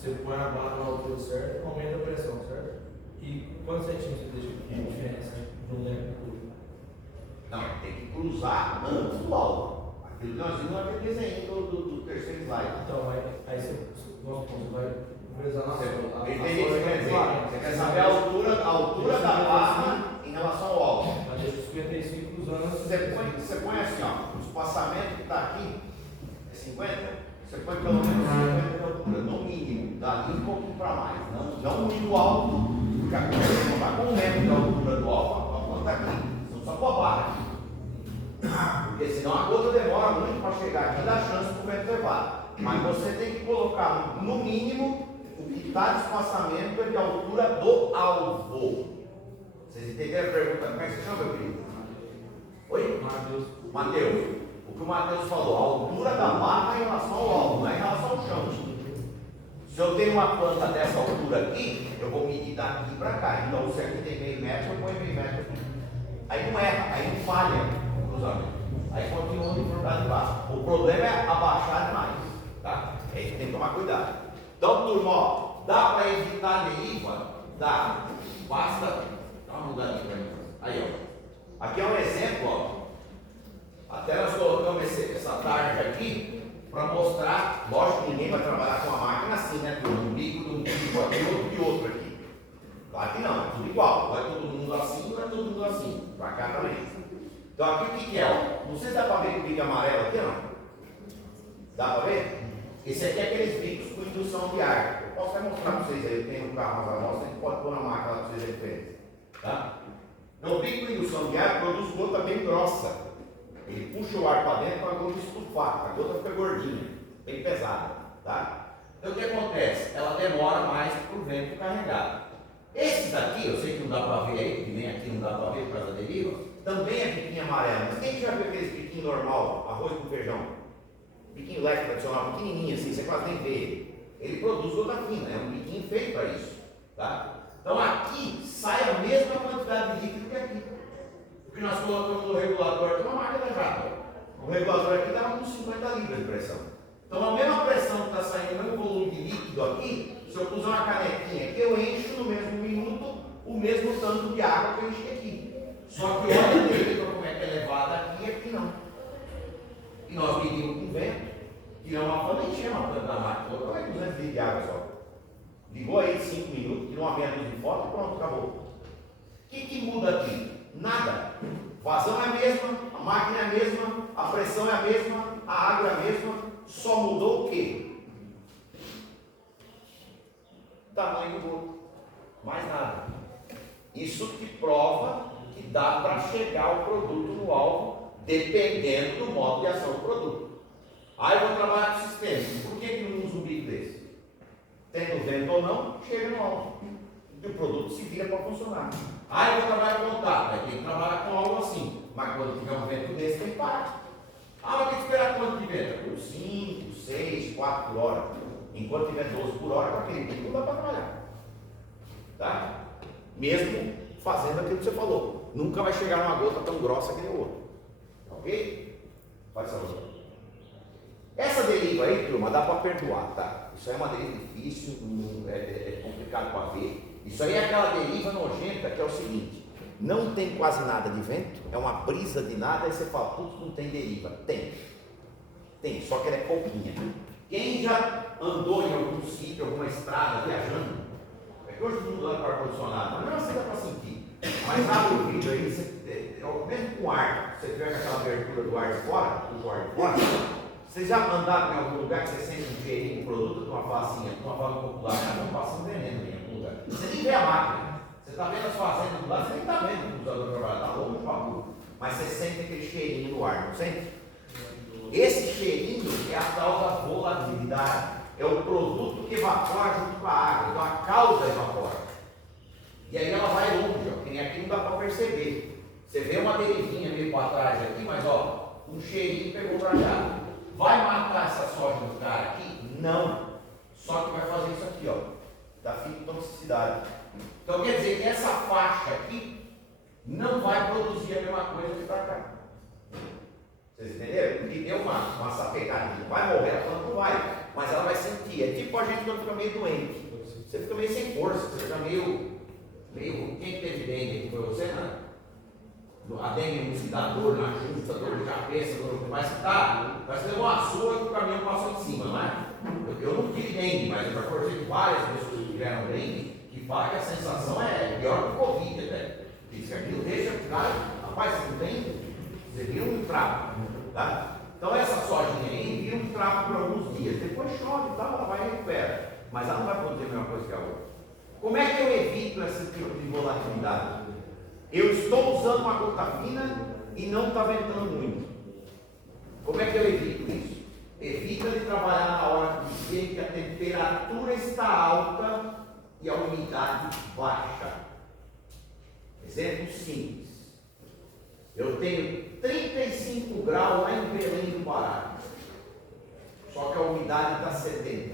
você põe a barra na altura certa, aumenta a pressão, certo? E quantos centímetros você deixa de diferença de um leque para o outro? Não, tem que cruzar antes do alvo. Aquilo que nós vimos naquele desenho do terceiro slide. Então, aí você vai cruzar na altura. Entendi o que você quer dizer. Você quer saber a altura da barra em relação ao alvo. Mas deixa os 55 cruzando assim. Você põe assim, ó, o espaçamento que está aqui é 50. Você põe pelo menos 50 de altura, no mínimo, dali um pouquinho para mais. Não muito alto, porque a coisa não vai com 1 metro de altura do alvo, a planta aqui, são só com a barra. Porque senão a gota demora muito para chegar aqui e dá chance para o vento levar. Mas você tem que colocar no mínimo o que está de espaçamento é de altura do alvo. Vocês entenderam a pergunta? Como é que você chama, meu querido? Oi? Mateus. O que o Mateus falou, a altura da barra em relação ao alvo, não é em relação ao chão. Se eu tenho uma planta dessa altura aqui, eu vou medir daqui para cá. Então, se aqui tem meio metro, eu ponho meio metro aqui. Aí não erra, aí não falha o cruzamento. Aí continua a uniformidade de base. O problema é abaixar demais, tá? Aí tem que tomar cuidado. Então, turma, ó, dá para evitar a deriva? Dá. Basta. Dá uma mudadinha para mim. Aí, ó. Aqui é um exemplo, ó. Até nós colocamos essa tarja aqui para mostrar, lógico que ninguém vai trabalhar com a máquina assim, né? Um bico de um tipo aqui, outro de outro aqui. Claro que não, é tudo igual. Vai todo mundo assim, não é todo mundo assim. Para cá também. Então aqui o que é? Ó? Não sei se dá para ver o bico amarelo aqui, não? Dá para ver? Esse aqui é aqueles bicos com indução de ar. Eu posso até mostrar para vocês aí, eu tenho um carro mais amostra, a gente pode pôr na máquina para vocês verem a diferença. Tá? Então o bico com indução de ar produz gota bem grossa. Ele puxa o ar para dentro para a gota estufar, a gota fica gordinha, bem pesada, tá? Então o que acontece? Ela demora mais para o vento carregar. Esse daqui, eu sei que não dá para ver aí, que nem aqui não dá para ver por causa da deriva, também é biquinho amarelo. Mas quem já viu aquele biquinho normal, arroz com feijão? Biquinho leque tradicional, pequenininho assim, você quase nem vê. Ele produz gota fina, é um biquinho feito para isso, tá? Então aqui sai a mesma quantidade de líquido que aqui. O que nós colocamos no regulador aqui é uma máquina jato. O regulador aqui dá uns 50 libras de pressão. Então a mesma pressão que está saindo, o mesmo volume de líquido aqui, se eu puser uma canequinha aqui, eu encho no mesmo minuto o mesmo tanto de água que eu enchi aqui. Só que olha a deriva como é que é levada aqui e aqui não. E nós medimos com vento, tiramos uma planta e enchemos a planta da máquina. Colocou aí 200 litros de água só. Ligou aí 5 minutos, tirou uma meia dúzia de foto e pronto, acabou. O que muda aqui? Nada. Vazão é a mesma, a máquina é a mesma, a pressão é a mesma, a água é a mesma, só mudou o quê? Tamanho do gota. Mais nada. Isso que prova que dá para chegar o produto no alvo, dependendo do modo de ação do produto. Aí eu vou trabalhar com sistema. Por que não usa um bico desse? Tendo vento ou não, chega no alvo. E o produto se vira para funcionar. Aí eu vou trabalhar com contato, vai ter que trabalhar com algo assim. Mas quando tiver um vento desse, tem que parar. Mas tem que esperar quanto de vento? Por 5, 6, 4 por hora. Enquanto tiver 12 por hora, para aquele bico não dá para trabalhar. Tá? Mesmo fazendo aquilo que você falou. Nunca vai chegar numa gota tão grossa que nem o outro. Ok? Faz favor. Essa deriva aí, turma, dá para perdoar, tá? Isso aí é uma deriva difícil, é complicado para ver. Isso aí é aquela deriva nojenta que é o seguinte: não tem quase nada de vento, é uma brisa de nada, aí você fala, putz, não tem deriva. Tem, só que ela é pouquinha. Quem já andou em algum sítio, alguma estrada, viajando, é que hoje todo mundo anda com ar-condicionado, mas não assim dá para sentir. Mas abre o vidro aí, mesmo com ar, você tiver aquela abertura do ar de fora, puxa o ar de fora. Vocês já andaram em algum lugar que você sente um cheirinho de produto de uma facinha, de uma forma popular, não passando veneno em algum lugar. Você nem vê a máquina. Você está vendo as fazendas do lado, você nem está vendo o usador trabalhar, está longe do bagulho. Mas você sente aquele cheirinho no ar, não sente? Esse cheirinho é a tal da volatilidade. É o produto que evapora junto com a água. Então a cauda evapora. E aí ela vai longe, ó, que nem aqui não dá para perceber. Você vê uma derivinha meio para trás aqui, mas ó, um cheirinho pegou para cá. Vai matar essa soja do cara aqui? Não. Só que vai fazer isso aqui, ó, da fitotoxicidade. Então quer dizer que essa faixa aqui não vai produzir a mesma coisa que para cá. Vocês entenderam? Porque deu uma sapecadinha. Vai morrer, a planta não vai. mas ela vai sentir. É tipo a gente quando fica meio doente. Você fica meio sem força, você fica meio quem teve dengue? Foi você, né? A dengue não se dá dor na junta, dor de cabeça, mas parece que levou uma surra que o caminhão passou em cima, não é? Eu não tive dengue, mas eu já conversei com várias pessoas que tiveram dengue, que falam que a sensação é pior que o Covid, né? Diz que aquilo deixa o cara, rapaz, você não tem? Você vira um trapo, tá? Então essa sojinha aí vira um trapo por alguns dias, depois chove e tal, ela vai e recupera, mas ela não vai produzir a mesma coisa que a outra. Como é que eu evito esse tipo de volatilidade? Eu estou usando uma gota fina e não está ventando muito. Como é que eu evito isso? Evita de trabalhar na hora do dia que a temperatura está alta e a umidade baixa. Exemplo simples. Eu tenho 35 graus lá em Belém do Pará. Só que a umidade está 70%.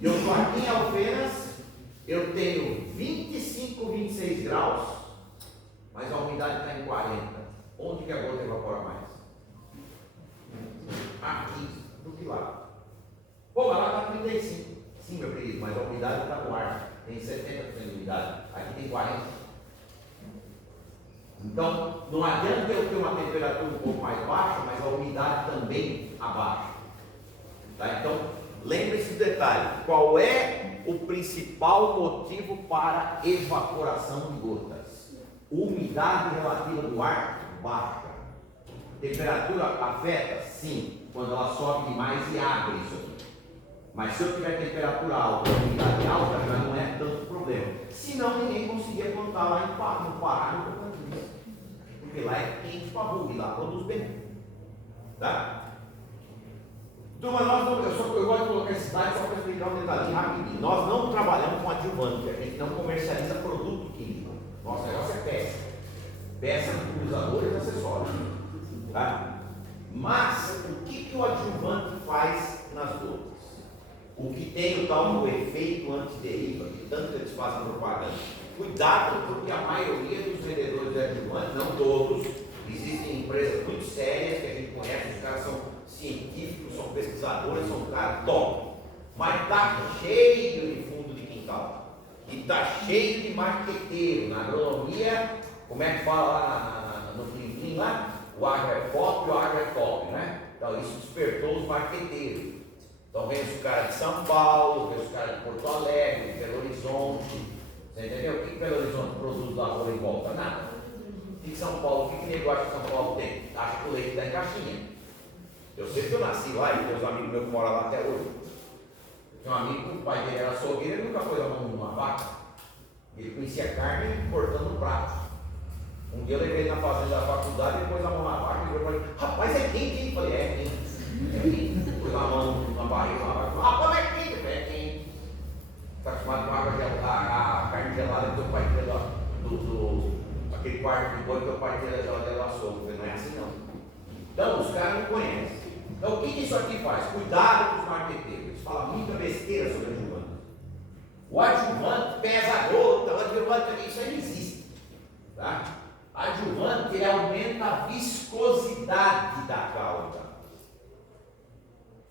E eu estou aqui em Alfenas, eu tenho 25, 26 graus, mas a umidade está em 40. Onde que a gota evapora mais? Aqui do que lá. Pô, mas lá está 35. Sim, meu querido, mas a umidade está no ar. Tem 70% de umidade. Aqui tem 40%. Então, não adianta eu ter uma temperatura um pouco mais baixa, mas a umidade também abaixa. Tá? Então, lembre-se do detalhe. Qual é o principal motivo para evaporação de gotas? Umidade relativa do ar baixa. Temperatura afeta? Sim, quando ela sobe demais e abre isso aqui. Mas se eu tiver temperatura alta, umidade alta, já não é tanto problema. Senão ninguém conseguia plantar lá no Pará, no Tocantins. Porque lá é quente para burro e lá produz bem. Tá? Turma, eu gosto de colocar esse slide só para explicar um detalhe rapidinho. Nós não trabalhamos com adjuvante, a gente não comercializa produto químico. Nosso negócio é peça. Peça de pulverizadores e acessórios. Tá? Mas o que o adjuvante faz nas gotas? O que tem o tal do efeito antideriva, que tanto eles fazem propaganda. Cuidado, porque a maioria dos vendedores de adjuvantes, não todos, existem empresas muito sérias que a gente conhece, os caras são científicos, são pesquisadores, são caras top. Mas está cheio de fundo de quintal. E está cheio de marqueteiro. Na agronomia, como é que fala lá no Plim lá? O agro é pop e o agro é top, né? Então isso despertou os marqueteiros. Então vem os caras de São Paulo, vem os caras de Porto Alegre, de Belo Horizonte. Você entendeu? O que Belo Horizonte produz lá por em volta? Nada. E São Paulo, o que nego acha que São Paulo tem? Acha que o leite está em caixinha. Eu sei que eu nasci lá e tem uns amigos meus que moram lá até hoje. Tem um amigo que o pai dele era açougueiro, ele nunca pôs a mão numa vaca. Ele conhecia carne cortando no prato. Um dia eu levei ele na fazenda da faculdade, ele pôs a mão na vaca e eu falei, rapaz, é quente, hein? Eu falei, é quente. É quente. Pôs a mão na barriga, rapaz, é quente. Eu falei, é quente. Está acostumado com água gelada, a carne gelada que teu pai tira aquele quarto de boi que teu pai tira da geladeira do açougue. Eu falei, não é assim não. Então, os caras não conhecem. Então, o que isso aqui faz? Cuidado com os marqueteiros. Eles falam muita besteira sobre adjuvante. O adjuvante pesa a gota, o adjuvante, isso aí não existe. Tá? Adjuvante, ele aumenta a viscosidade da cauda.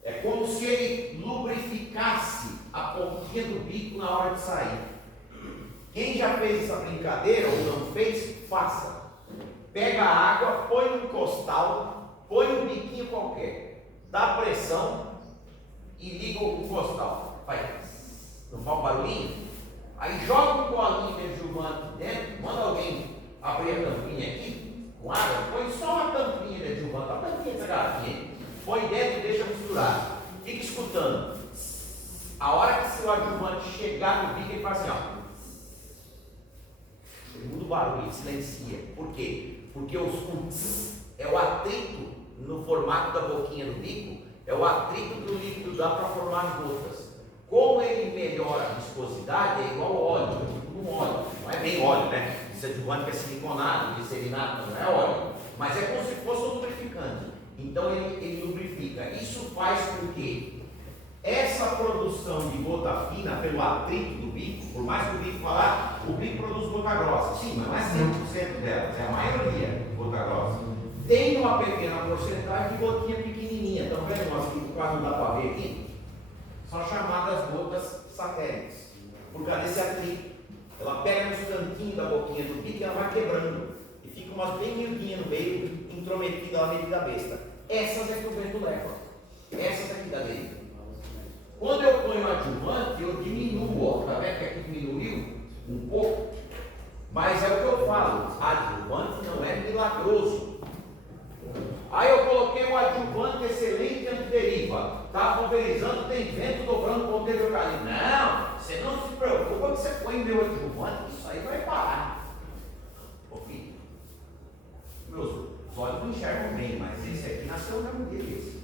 É como se ele lubrificasse a pontinha do bico na hora de sair. Quem já fez essa brincadeira ou não fez, faça. Pega a água, põe no costal, põe um biquinho qualquer, dá pressão e liga o costal. Faz. Não faz um barulhinho? Aí joga um bolinho de adjuvante dentro, manda alguém abrir a tampinha aqui, com água, põe só uma tampinha de adjuvante, a tampinha dessa garrafinha, põe dentro e deixa misturar. Fica escutando. A hora que seu adjuvante chegar no bico, ele faz assim, ó. Ele muda o barulho, ele silencia. Por quê? Porque o é o atrito no formato da boquinha do bico, é o atrito que o líquido dá para formar gotas. Como ele melhora a viscosidade, é igual ao óleo, é tipo um óleo. Não é bem óleo, né? Esse adjuvante que é siliconado, glicerinado, não é óleo. Mas é como se fosse um lubrificante. Então ele lubrifica. Isso faz com que essa produção de gota fina, pelo atrito do bico, por mais que o bico falar, o bico produz gota grossa. Sim, mas não é 100% delas, é a maioria de gota grossa. Tem uma pequena porcentagem de gotinha pequenininha. pequenininhas, estão vendo umas que quase não dá para ver aqui? São chamadas gotas satélites. Por causa desse atrito. Ela pega nos cantinhos da boquinha do bico e ela vai quebrando. E fica umas bem miudinhas no meio, intrometidas lá dentro da besta. Essas é que o vento leva. Essas aqui da dentro. Quando eu ponho adjuvante, eu diminuo. Tá vendo que aqui diminuiu um pouco? Mas é o que eu falo. Adjuvante não é milagroso. Aí eu coloquei um adjuvante excelente antideriva. Está pulverizando, tem vento dobrando o ponteiro do carinho. Não, você não se preocupa que você põe meu adjuvante, isso aí vai parar. Ô filho, meus olhos não enxergam bem, mas esse aqui nasceu na mão dele. Esse.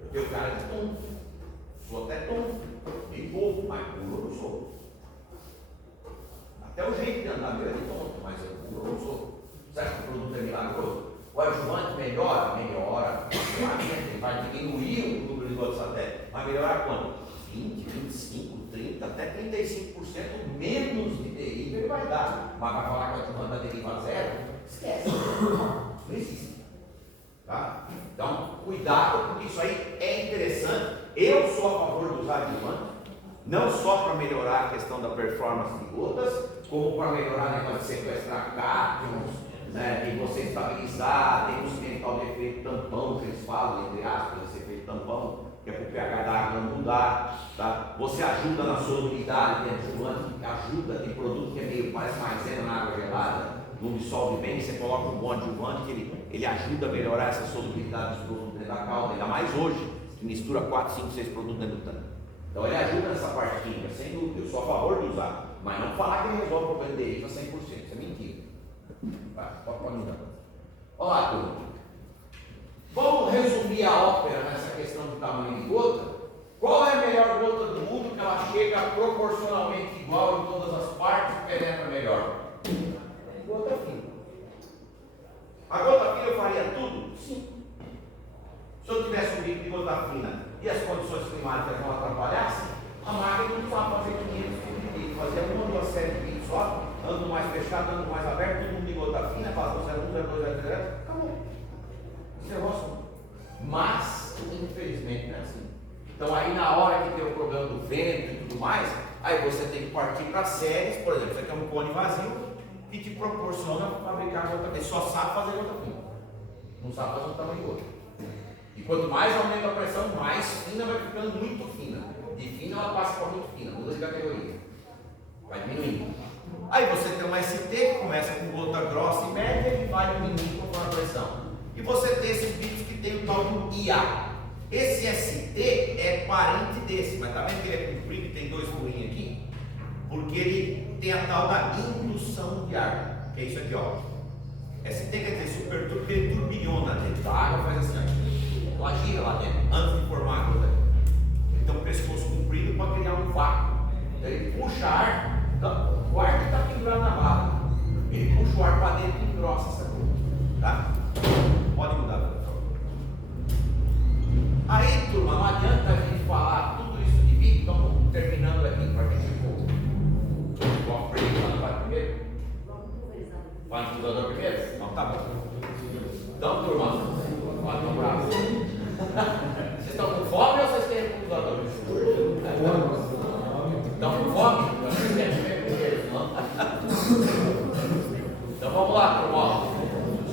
Eu tenho cara de tonto. Sou até tonto. Bem pouco, mas puro eu não sou. Até o jeito de andar meu é de tonto, mas eu puro eu não sou. Você acha que o produto é milagroso? O adjuvante melhora? Melhora. Ele vai diminuir o número de gotas satélite. Vai melhorar quanto? 20, 25, 30, até 35% menos de deriva ele vai dar. Mas vai falar que o adjuvante da deriva zero? Esquece. Não existe. Tá? Então, cuidado, porque isso aí é interessante. Eu sou a favor do usar adjuvante, não só para melhorar a questão da performance de gotas, como para melhorar a negócio de sequestrar cátions, né, de você estabilizar, tem um cimental de efeito tampão, que eles falam, entre aspas, esse efeito tampão, que é para o pH da água não mudar, tá? Você ajuda na solubilidade de adjuvante, ajuda, tem produto que é meio, parece maisena na água gelada, não dissolve bem, você coloca um bom adjuvante, que ele ajuda a melhorar essa solubilidade dos produtos dentro da calda, ainda mais hoje, que mistura 4, 5, 6 produtos dentro do tanque. Então ele ajuda nessa parte química, sem dúvida, eu sou a favor de usar, mas não falar que ele resolve o problema de deriva 100%, isso é mentira. Pode mudar. Olá, turma. Vamos resumir a ópera nessa questão de tamanho de gota. Qual é a melhor gota do mundo que ela chega proporcionalmente igual em todas as partes e penetra melhor? Gota fina. A gota fina eu faria tudo? Sim. Se eu tivesse um bico de gota fina e as condições climáticas não atrapalhassem, a máquina não precisava fazer 500 tipos de bico, fazia uma ou duas séries de bicos só, ando mais fechado, ando mais aberto, todo mundo de gota fina, faz 01, 02, 03, acabou. Esse negócio. Mas, infelizmente, não é assim. Então, aí na hora que tem o problema do vento e tudo mais, aí você tem que partir para séries, por exemplo, você quer um cone vazio que te proporciona fabricar gota fina. Só sabe fazer gota fina. Não sabe fazer um tamanho de gota. E quanto mais aumenta a pressão, mais fina vai ficando muito fina. De fina ela passa para muito fina, muda de categoria. Vai diminuindo. Aí você tem uma ST que começa com gota grossa e média e vai diminuindo conforme a pressão. E você tem esses bicos que tem o tal do IA. Esse ST é parente desse, mas tá vendo que ele é comprido e tem dois furinhos aqui? Porque ele tem a tal da indução de ar, que é isso aqui, ó. ST quer dizer super turbo, ele turbilhona dentro. A água faz assim, ó. Ela gira lá dentro, antes de formar a gota. Ele tem um pescoço comprido para criar um vácuo. Então ele puxa ar, o ar que está pendurado na barra. Ele puxa o ar para dentro e engrossa essa gota. Tá? Pode mudar, por favor. Aí, turma, não adianta a gente falar tudo isso de bico, então terminando aqui para a gente for. Vamos lá no primeiro? Vai no pulsador primeiro? Não, tá bom. Então, turma, pode comprar. Vocês estão com fome ou vocês querem pulsador? Estão com fome? Vocês querem comer primeiro, não? Então vamos lá, turma.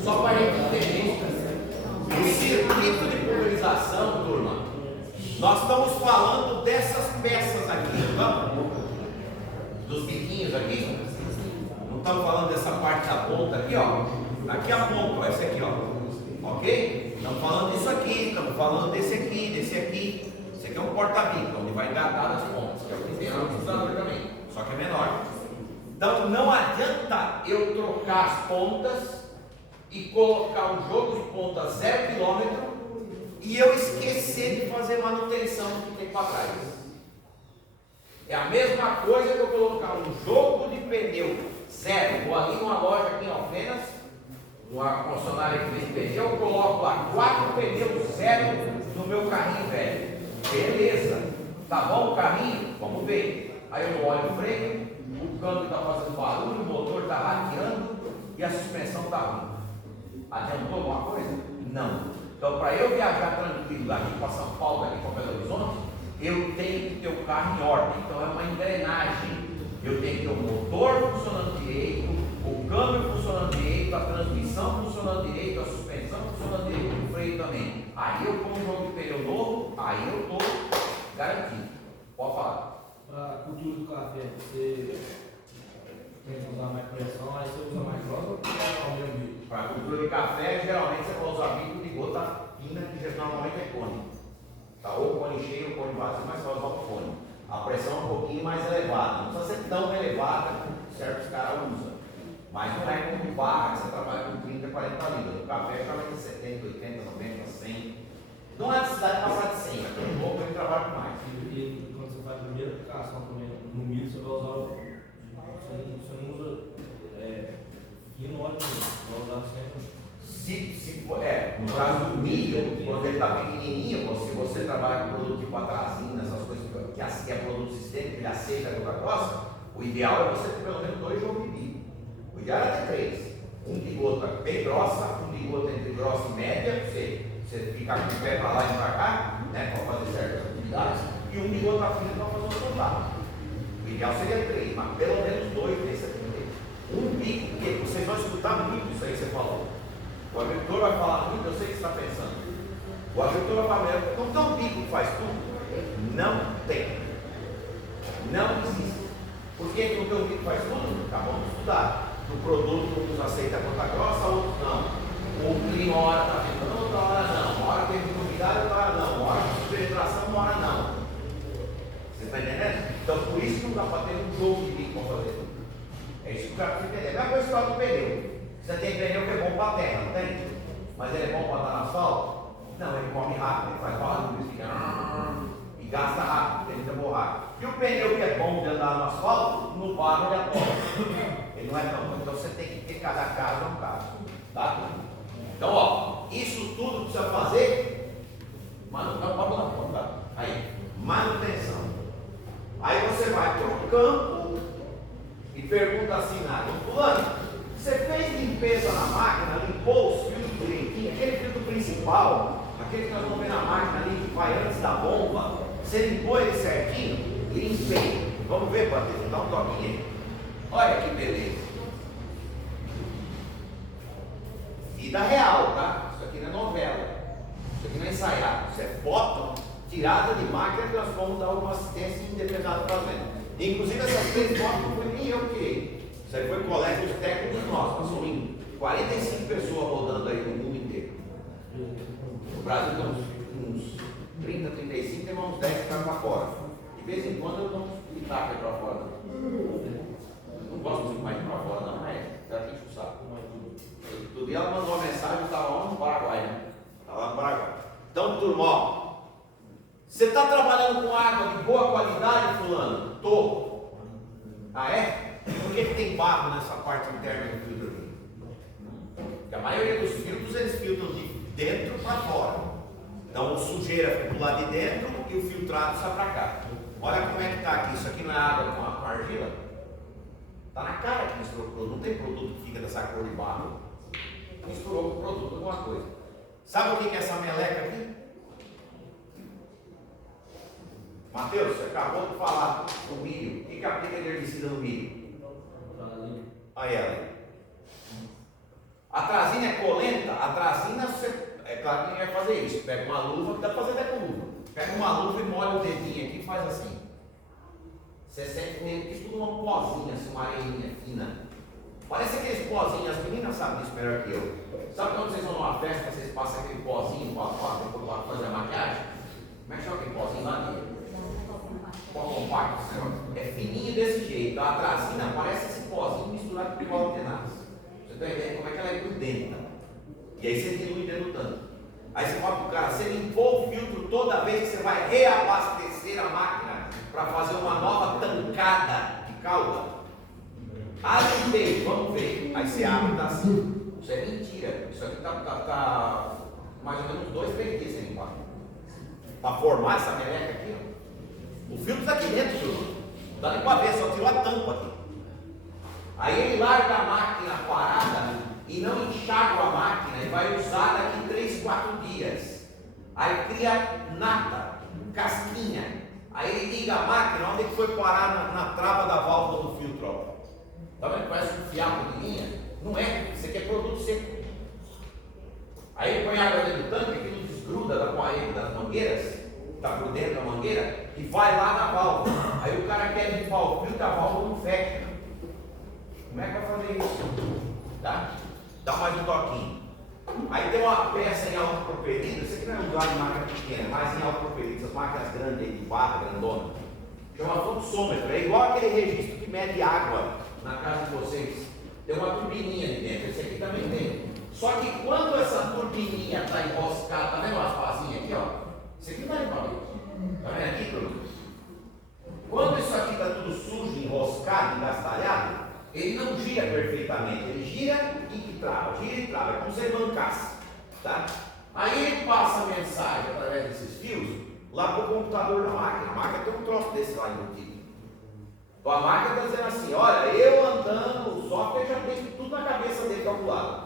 Só para a gente entender o circuito de pulverização, turma. Nós estamos falando dessas peças aqui, vamos? Dos biquinhos aqui. Não estamos falando dessa parte da ponta aqui, ó. Aqui a ponta, ó, essa aqui, ó. Ok? Estamos falando disso aqui, estamos falando desse aqui, desse aqui. Esse aqui é um porta-bico, onde vai engatar as pontas, que é o que tem no pulsador também, só que é menor. Então não adianta eu trocar as pontas e colocar um jogo de ponta 0 km e eu esquecer de fazer manutenção do que tem para trás. É a mesma coisa que eu colocar um jogo de pneu 0. Vou ali numa loja aqui em Alfenas, uma concessionária que vende pneu, eu coloco lá 4 pneus 0 no meu carrinho velho. Beleza, tá bom o carrinho? Vamos ver. Aí eu olho o freio, o câmbio está fazendo barulho, o motor está rateando e a suspensão está ruim. Adiantou alguma coisa? Não. Então, para eu viajar tranquilo daqui para São Paulo, daqui para Belo Horizonte, eu tenho que ter o carro em ordem. Então, é uma engrenagem. Eu tenho que ter o motor funcionando direito, o câmbio funcionando direito, a transmissão funcionando direito, a suspensão funcionando direito, o freio também. Aí eu como um jogo de pneu novo, aí eu estou garantido. Pode falar. A cultura do café, você tem que usar mais pressão, aí você usa mais grossa ou ao mesmo nível? Para a cultura de café, geralmente você vai usar bico de gota fina, que normalmente é cone. Tá? Ou cone cheio ou cone vazio, mas você vai usar o cone. A pressão é um pouquinho mais elevada, não precisa ser tão elevada que certos caras usam. Mas não é como barra, que você trabalha com 30, 40 litros. O café geralmente é 70, 80, 90, 100. Não há necessidade de passar de 100, porque um pouco ele trabalha com mais. E quando você faz a primeira aplicação também no milho, você vai usar o. Você não usa fino óleo, você vai usar sempre. No caso do milho, quando ele está pequenininho, se você trabalha com produto tipo atrazina, essas coisas que é produto sistêmico, ele aceita a gota grossa, o ideal é você ter pelo menos 2 jogos de milho. O ideal é ter 3. Um de gota bem grossa, um de gota entre grossa e média, você ficar com o pé para lá e para cá, né, para fazer certas atividades, e um de gota fina para fazer o soldado. O ideal seria 3, mas pelo menos 2 nesse aqui. Um bico, porque vocês vão escutar muito isso aí que você falou. O agricultor vai falar muito, eu sei o que você está pensando. O agricultor vai falar, não tem um bico que faz tudo? Não tem. Não existe. Por que não tem um bico que faz tudo? Acabamos de estudar. Do produto, uns aceita a gota grossa, outros não. O clima, uma hora está ventando, outra hora não. Uma hora tem umidade, outra hora não. Uma hora tem penetração, uma hora não. Você está entendendo? Então, por isso que não dá para ter um jogo de bico para fazer tudo. É isso que o cara precisa entender. Não é coisa só do pneu. Você tem pneu que é bom para a terra, não tem? Mas ele é bom para andar no asfalto? Não, ele come rápido, ele faz barulho, ele fica e gasta rápido, tem muita borracha. E o pneu que é bom de andar no asfalto, no barro ele atola. Ele não é tão bom. Então você tem que ter cada caso um caso. Tá? Então, ó, isso tudo precisa fazer manutenção. Tá? Aí, manutenção. Aí você vai para o campo e pergunta assim, fulano, você fez limpeza na máquina, limpou os filtros direitinho, aquele filtro principal, aquele que nós vamos ver na máquina ali que vai antes da bomba, você limpou ele certinho? Limpei. Vamos ver, Patrícia, dá um toquinho aí. Olha que beleza. Vida real, tá? Isso aqui não é novela. Isso aqui não é ensaiado. Isso é foto tirada de máquina que nós vamos dar uma assistência independente fazendo. Inclusive essas 3 fotos não foi nem eu que tirei. Isso aí foi colégio dos técnicos nossos, passou em 45 pessoas rodando aí no mundo inteiro. No Brasil tem uns 30, 35, tem uns 10 que ficam para fora. De vez em quando eu dou uns pitacos para fora. Não gosto muito mais de ir para fora, não, mas já tem que saco. Outro dia ela mandou uma mensagem, eu estava lá no Paraguai, né? Estava lá no Paraguai. Então, turma, ó, você está trabalhando com água de boa qualidade, fulano? Tô. Ah, é? Por que tem barro nessa parte interna do filtro aqui? Porque a maioria dos filtros, eles filtram de dentro para fora. Então, sujeira fica do lado de dentro e o filtrado sai para cá. Olha como é que está aqui. Isso aqui não é água com argila? Está na cara que misturou o produto. Não tem produto que fica dessa cor de barro. Misturou com o produto alguma coisa. Sabe o que é essa meleca aqui? Mateus, você acabou de falar do milho. O que aplica de herbicida no milho? Aí ela. A atrazina é colenta? A atrazina, é claro que ninguém vai fazer isso. Pega uma luva, dá para fazer até com luva. Pega uma luva e molha o dedinho aqui e faz assim. Você sente meio que tudo uma pozinha, assim, uma areinha fina. Parece aqueles pozinhos, as meninas sabem disso melhor que eu. Sabe quando vocês vão numa festa, vocês passam aquele pozinho para fazer a maquiagem? Como é que chama aquele pozinho lá de pó compacto? É fininho desse jeito. A atrazina parece esse pozinho misturado com pó tenaz. Você está entendendo como é que ela é grudenta? E aí você dilui dentro do tanque. Aí você fala para o cara, você limpou o filtro toda vez que você vai reabastecer a máquina para fazer uma nova tancada de calda? Ah, limpei, vamos ver. Aí você abre e está assim. Isso é mentira. Isso aqui está mais ou menos 2, 3 dias sem limpar. Para formar essa meleca aqui, ó. O filtro está aqui dentro, filho. Não dá nem para ver, só tirou a tampa aqui. Aí ele larga a máquina parada e não enxágua a máquina e vai usar daqui 3, 4 dias. tiras, aí cria nata, casquinha, aí ele liga a máquina, onde que foi parar na trava da válvula do filtro, ó. Tá vendo? Parece um fiapo de linha. Não é, isso aqui é produto seco. Aí põe água dentro do tanque, aquilo desgruda da parede das mangueiras, está por dentro da mangueira, e vai lá na válvula. Aí o cara quer limpar o filtro, a válvula não fecha. Como é que vai fazer isso? Tá? Dá mais um toquinho. Aí tem uma peça em alto propelido, isso aqui não é usado em máquina pequena, mas em alto propelido, essas máquinas grandes aí de barra, grandona, chama fluxômetro, é igual aquele registro que mede água na casa de vocês. Tem uma turbininha ali dentro, esse aqui também tem. Só que quando essa turbininha está enroscada, tá vendo umas pazinhas aqui, ó? Isso aqui não é para mim. Tá vendo aqui, Bruno? Quando isso aqui está tudo sujo, enroscado, engastalhado, ele não gira perfeitamente, ele gira e trava, é como se ele bancasse, tá? Aí ele passa a mensagem através desses fios lá para o computador da máquina. A máquina tem um troço desse lá embutido. Então a máquina está dizendo assim: olha, eu andando, o software já tem tudo na cabeça dele calculado.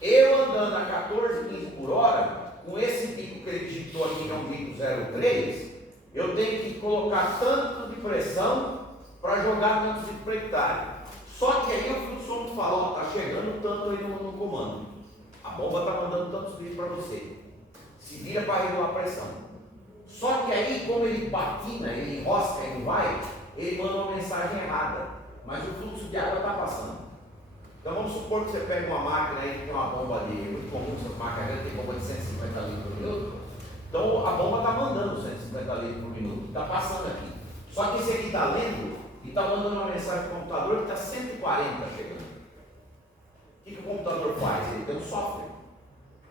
Eu andando a 14, 15 por hora, com esse pico que ele digitou aqui, que é um pico 0,3, eu tenho que colocar tanto de pressão para jogar tanto de por hectare. Só que aí o fluxômetro fala: ó, está chegando tanto aí no comando. A bomba está mandando tantos bits para você. Se vira para regular a pressão. Só que aí, como ele patina, ele enrosca, ele vai, ele manda uma mensagem errada. Mas o fluxo de água está passando. Então vamos supor que você pega uma máquina aí que tem uma bomba de, muito comum essas máquinas, tem bomba de 150 litros por minuto. Então a bomba está mandando 150 litros por minuto, está passando aqui. Só que esse aqui está lendo e está mandando uma mensagem para o computador que está 140 chegando. O que o computador faz? Ele tem um software.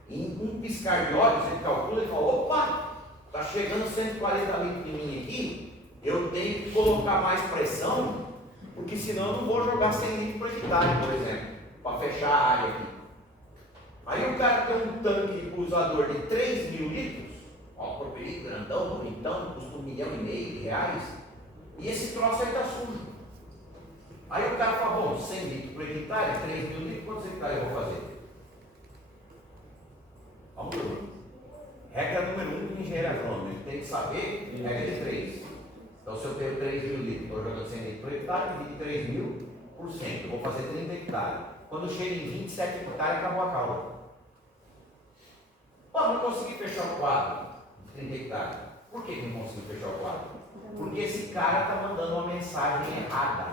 Em um piscar de olhos, ele calcula e fala: opa, está chegando 140 litros de mim aqui, eu tenho que colocar mais pressão, porque senão eu não vou jogar 100 litros por hectare, por exemplo, para fechar a área aqui. Aí o cara tem um tanque de cruzador de 3.000 litros, ó, propelido grandão, bonitão, custa R$1,5 milhão, e esse troço aí está sujo. Aí o cara fala: bom, 100 litros por hectare, 3.000 litros, quantos hectares eu vou fazer? Vamos lá. Regra número 1 do engenheiro agrônomo, ele tem que saber regra de 3. Então, se eu tenho 3.000 litros, estou jogando 100 litros por hectare, divide 3.000 por 100, eu vou fazer 30 hectares. Quando chega em 27 hectares, acabou a cauda. Pô, não consegui fechar o quadro de 30 hectares. Por que não consegui fechar o quadro? Porque esse cara está mandando uma mensagem errada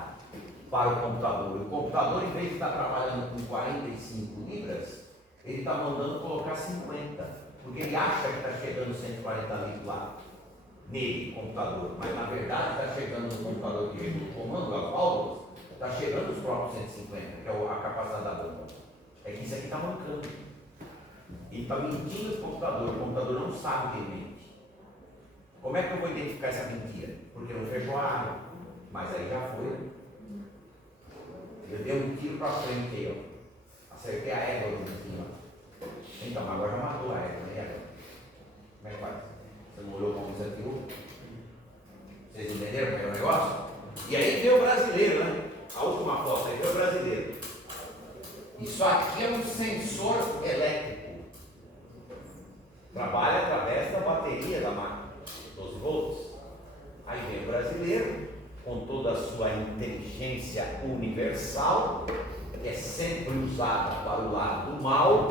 para o computador. O computador, em vez de estar trabalhando com 45 libras, ele está mandando colocar 50, porque ele acha que está chegando 140 litros lá, nele, computador, mas na verdade está chegando no computador que o comando, as válvulas, está chegando os próprios 150, que é a capacidade da bomba. É que isso aqui está mancando. Ele está mentindo o computador não sabe o que ele mente. Como é que eu vou identificar essa mentira? Porque não fechou a área, mas aí já foi. Eu dei um tiro para frente aí, ó. Acertei a égua ali em cima. Então, agora já matou a égua, né? Como é que faz? Você não olhou como você atirou? Vocês entenderam como é o negócio? E aí veio o brasileiro, né? A última foto aí foi o brasileiro. Isso aqui é um sensor elétrico. Trabalha através da bateria da máquina, 12 volts. Aí vem o brasileiro, com toda a sua inteligência universal, que é sempre usada para o lado do mal,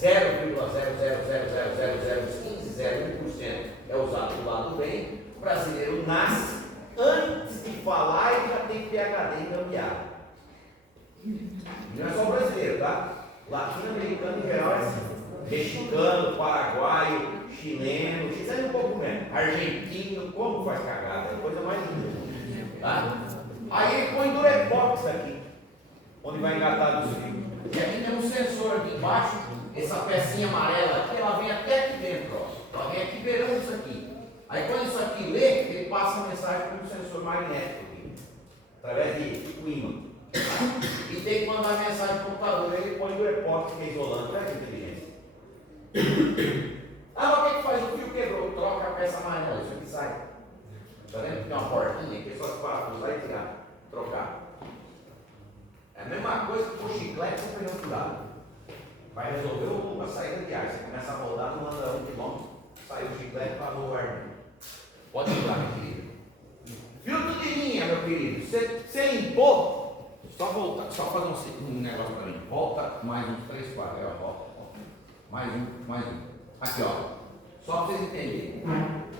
0,00000001501% é usado para o lado do bem. O brasileiro nasce, antes de falar, ele já tem PhD em gambiarra. Não é só o brasileiro, tá? Latino-americano em geral é assim. Mexicano, paraguaio, chileno um pouco menos, argentino, como faz cagada, é a coisa mais linda. Tá? Aí ele põe durepox aqui, onde vai engatar dos fios. E aqui tem um sensor aqui embaixo, essa pecinha amarela aqui, ela vem até aqui dentro, ó. Ela vem aqui beirando isso aqui. Aí quando isso aqui lê, ele passa a mensagem para um sensor magnético aqui, através de um ímã. E tem que mandar mensagem para o computador, aí ele põe durepox, que é isolante, olha que inteligência. Ah, mas o que faz? O fio quebrou, troca a peça amarela, isso aqui sai. Está vendo que tem uma portinha aqui, é só se parafusar e tirar, trocar. É a mesma coisa que o chiclete sem pneu furado. Vai resolver a saída de ar. Você começa a rodar, não anda 1 km, sai o chiclete para o ar. Pode ir lá, meu querido. Filtro de linha, meu querido. Você limpou? Só voltar, só fazer um negócio para mim. Volta mais uns 3, 4. Aí, ó, volta. Mais um. Aqui, ó. Só para vocês entenderem.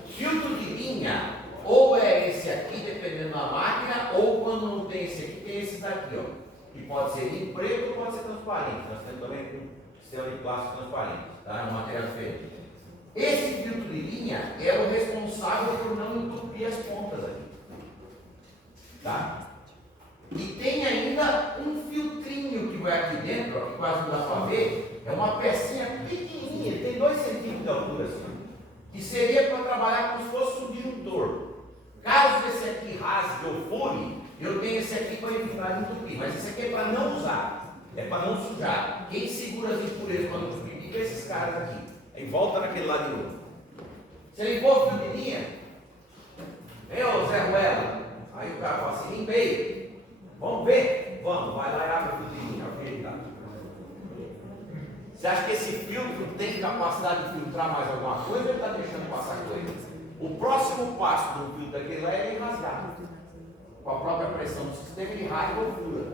Filtro de linha, ou é esse aqui, dependendo da máquina, ou quando não tem esse aqui, tem esse daqui, ó. Que pode ser em preto ou pode ser transparente. Nós temos também um sistema de plástico transparente, tá? Um material diferente. Esse filtro de linha é o responsável por não entupir as pontas aqui. Tá? E tem ainda um filtrinho que vai aqui dentro, ó, que quase não dá para ver. É uma pecinha pequenininha, tem 2 centímetros de altura assim, que seria para trabalhar como se fosse um disjuntor. Caso esse aqui rasgue ou fure, eu tenho esse aqui para evitar de entupir, mas esse aqui é para não usar, é para não sujar. Quem segura as impurezas para não entupir é esses caras aqui. Aí volta naquele lado de novo. Você limpou o fio de linha? Ô Zé Ruela. Aí o cara fala assim, limpei. Vamos ver? Vamos, vai lá e abre o fio de linha. Okay, tá. Você acha que esse filtro tem capacidade de filtrar mais alguma coisa ou ele está deixando passar coisa? O próximo passo do filtro daquele lá é ele rasgar. Com a própria pressão do sistema, ele rasga ou fura.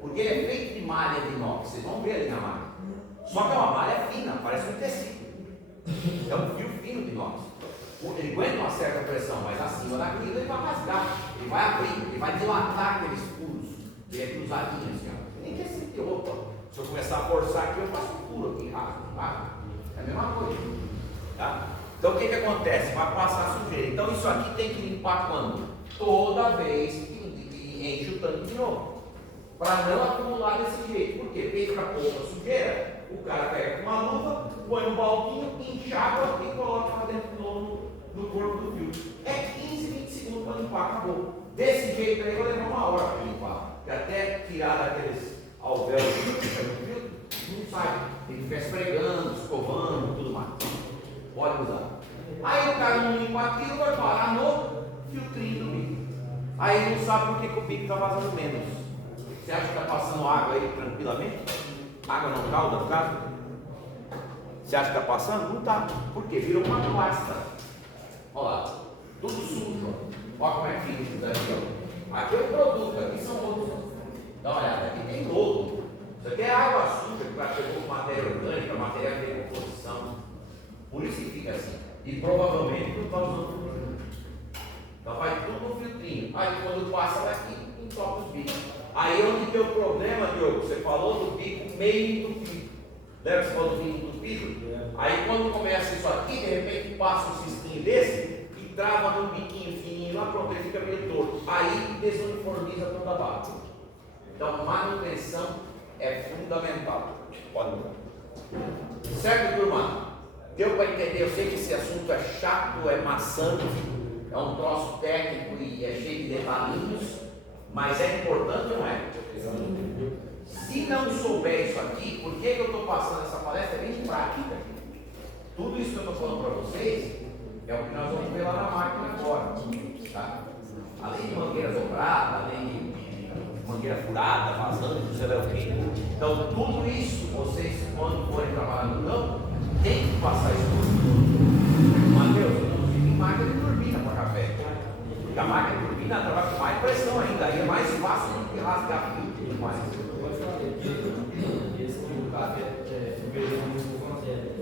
Porque ele é feito de malha de inox. Vocês vão ver ali na malha. Só que é uma malha fina, parece um tecido. É um fio fino de inox. Ele aguenta uma certa pressão, mas acima daquilo ele vai rasgar. Ele vai abrir, ele vai dilatar aqueles furos. Ele é cruzadinho assim, ó. Nem quer sentir, opa. Se eu começar a forçar aqui, eu faço um furo aqui, rasga. É a mesma coisa. Tá? Então o que acontece? Vai passar sujeira. Então isso aqui tem que limpar quando? Toda vez que enche o tanque de novo. Para não acumular desse jeito. Por quê? Porque fica pouca sujeira. O cara pega com uma luva, põe no baldinho, enxágua e coloca lá dentro de novo no corpo do filtro. É 15, 20 segundos para limpar, acabou. Desse jeito aí vai levar 1 hora para limpar. E até tirar aqueles alvéolos do filtro, não sai. Tem que ficar esfregando, escovando, tudo mais. Pode usar. Aí o cara não limpa aquilo, vai parar no filtrinho do bico. Aí não sabe por que o bico está vazando menos. Você acha que está passando água aí tranquilamente? Água não calda, no caso? Você acha que está passando? Não está. Por quê? Virou uma pasta. Olha lá. Tudo sujo. Olha como é que fica isso daqui. Ó. Aqui é o produto, aqui são outros. Dá uma olhada, aqui tem lodo. Isso aqui é água suja que pegou matéria orgânica, matéria de decomposição. Por isso que fica assim. E provavelmente não está usando tudo. Então vai tudo no filtrinho. Aí quando passa daqui, entope os bicos. Aí onde tem o problema, Diogo, você falou do bico meio entupido. Lembra que você falou do bico entupido? Aí quando começa isso aqui, de repente passa um cisquinho desse e trava num biquinho fininho lá, pronto, ele fica meio torto. Aí desuniformiza toda a barra. Então manutenção é fundamental. Pode mudar. Certo, turma? Deu para entender? Eu sei que esse assunto é chato, é maçante, é um troço técnico e é cheio de detalhinhos. Mas é importante ou não é? Se não souber isso aqui, por que eu estou passando essa palestra? É bem prática. Tudo isso que eu estou falando para vocês é o que nós vamos ver lá na máquina agora. Tá? Além de mangueira dobrada, além de mangueira furada, vazando, não sei lá o quê. Então, tudo isso, vocês, quando forem trabalhar no campo, tem que passar isso tudo. Mateus, eu não fico em máquina de turbina para café. Porque a máquina de turbina trabalha com mais pressão ainda, aí é mais fácil do que rasgar fio e tudo mais. Pode falar esse que o café perdeu muito com a matéria.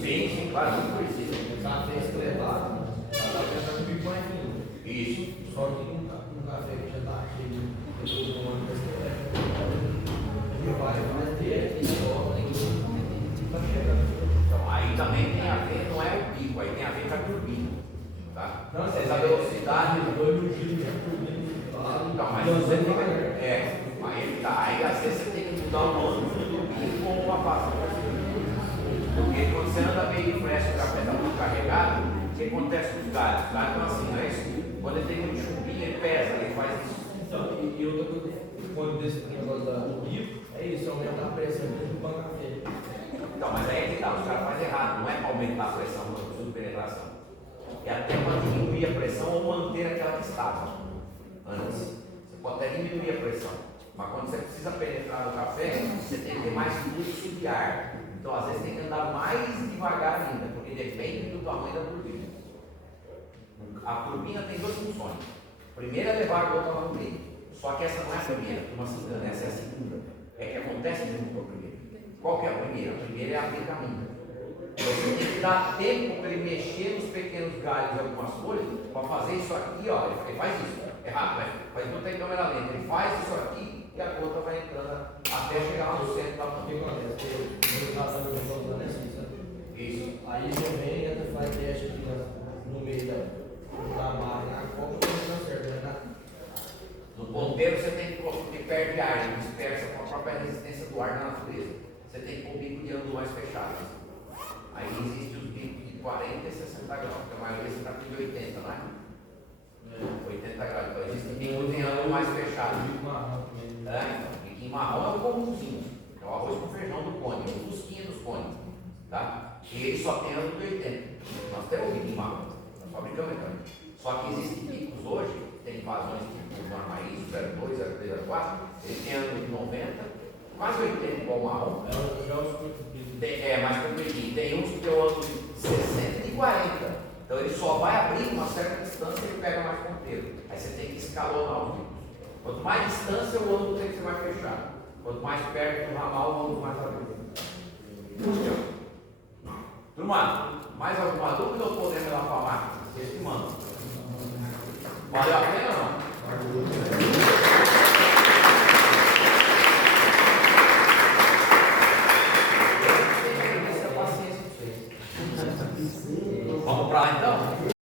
Sim, claro, não precisa. O café estrelado, ela vai um bico mais fino. Isso. Só que um café que já está cheio de uma coisa ele vai manter e só está chegando. Então aí também tem a ver, não é o bico, aí tem a ver com a turbina. Tá? Não, Essa velocidade. Então, mas você tem aí tá. Aí às vezes você tem que mudar o ângulo do bico com uma pasta. Porque quando você anda meio fresco, o café está muito carregado, o que acontece com os galhos? Os galhos estão assim, não é isso? Quando ele tem muito chumbinho, ele pesa, ele faz isso. Então, e outra coisa, quando desse negócio do bico, é isso, aumenta a pressão do banco café. Então, mas aí é que tá, os caras fazem errado, não é para aumentar a pressão de penetração. É até para diminuir a pressão ou manter aquela que estava antes. Você pode até diminuir a pressão. Mas quando você precisa penetrar no café, você tem que ter mais fluxo de ar. Então, às vezes, tem que andar mais devagar ainda, porque depende do tamanho da turbina. A turbina tem duas funções. A primeira é levar a gota lá no meio. Só que essa não é a primeira, uma se engana, essa é a segunda. É que acontece junto com a primeira. Qual que é a primeira? A primeira é abrir caminho. Você tem que dar tempo para ele mexer nos pequenos galhos de algumas folhas, para fazer isso aqui, ó. Ele faz isso. É rápido, mas não tem câmera lenta. Ele faz isso aqui e a gota vai entrando até chegar lá no centro da O que planta. acontece? Eu estava fazendo da Nessis, né? Isso. Aí você vem e entra faz teste aqui no meio da máquina, qual que não certo, né? No ponteiro você tem que perde ar, ele dispersa com a própria resistência do ar na natureza. Você tem que pôr o bico de ângulo mais fechado. Aí existem os bicos de 40 e 60 graus, porque a maioria você está com de 80, não é? 80 graus. Então existem bicos de ângulo mais fechado. Biquinho marrom é o comumzinho. É o arroz com feijão do cone, é o fusquinha dos cones. Tá? E ele só tem ângulo de 80. Nós temos o biquinho marrom, nós fabricamos então. Só que existem bicos hoje, tem vazões tipo o Normaiz, 02, 03, 04, ele tem ângulo de 90, quase 80 igual o marrom. É mais compridinho. Tem uns que tem o ângulo de 60 e 40. Então ele só vai abrir uma certa distância e ele pega mais ponteiro. Aí você tem que escalonar os bicos. Quanto mais distância, o ângulo tem que ser mais fechado. Quanto mais perto do ramal, o ângulo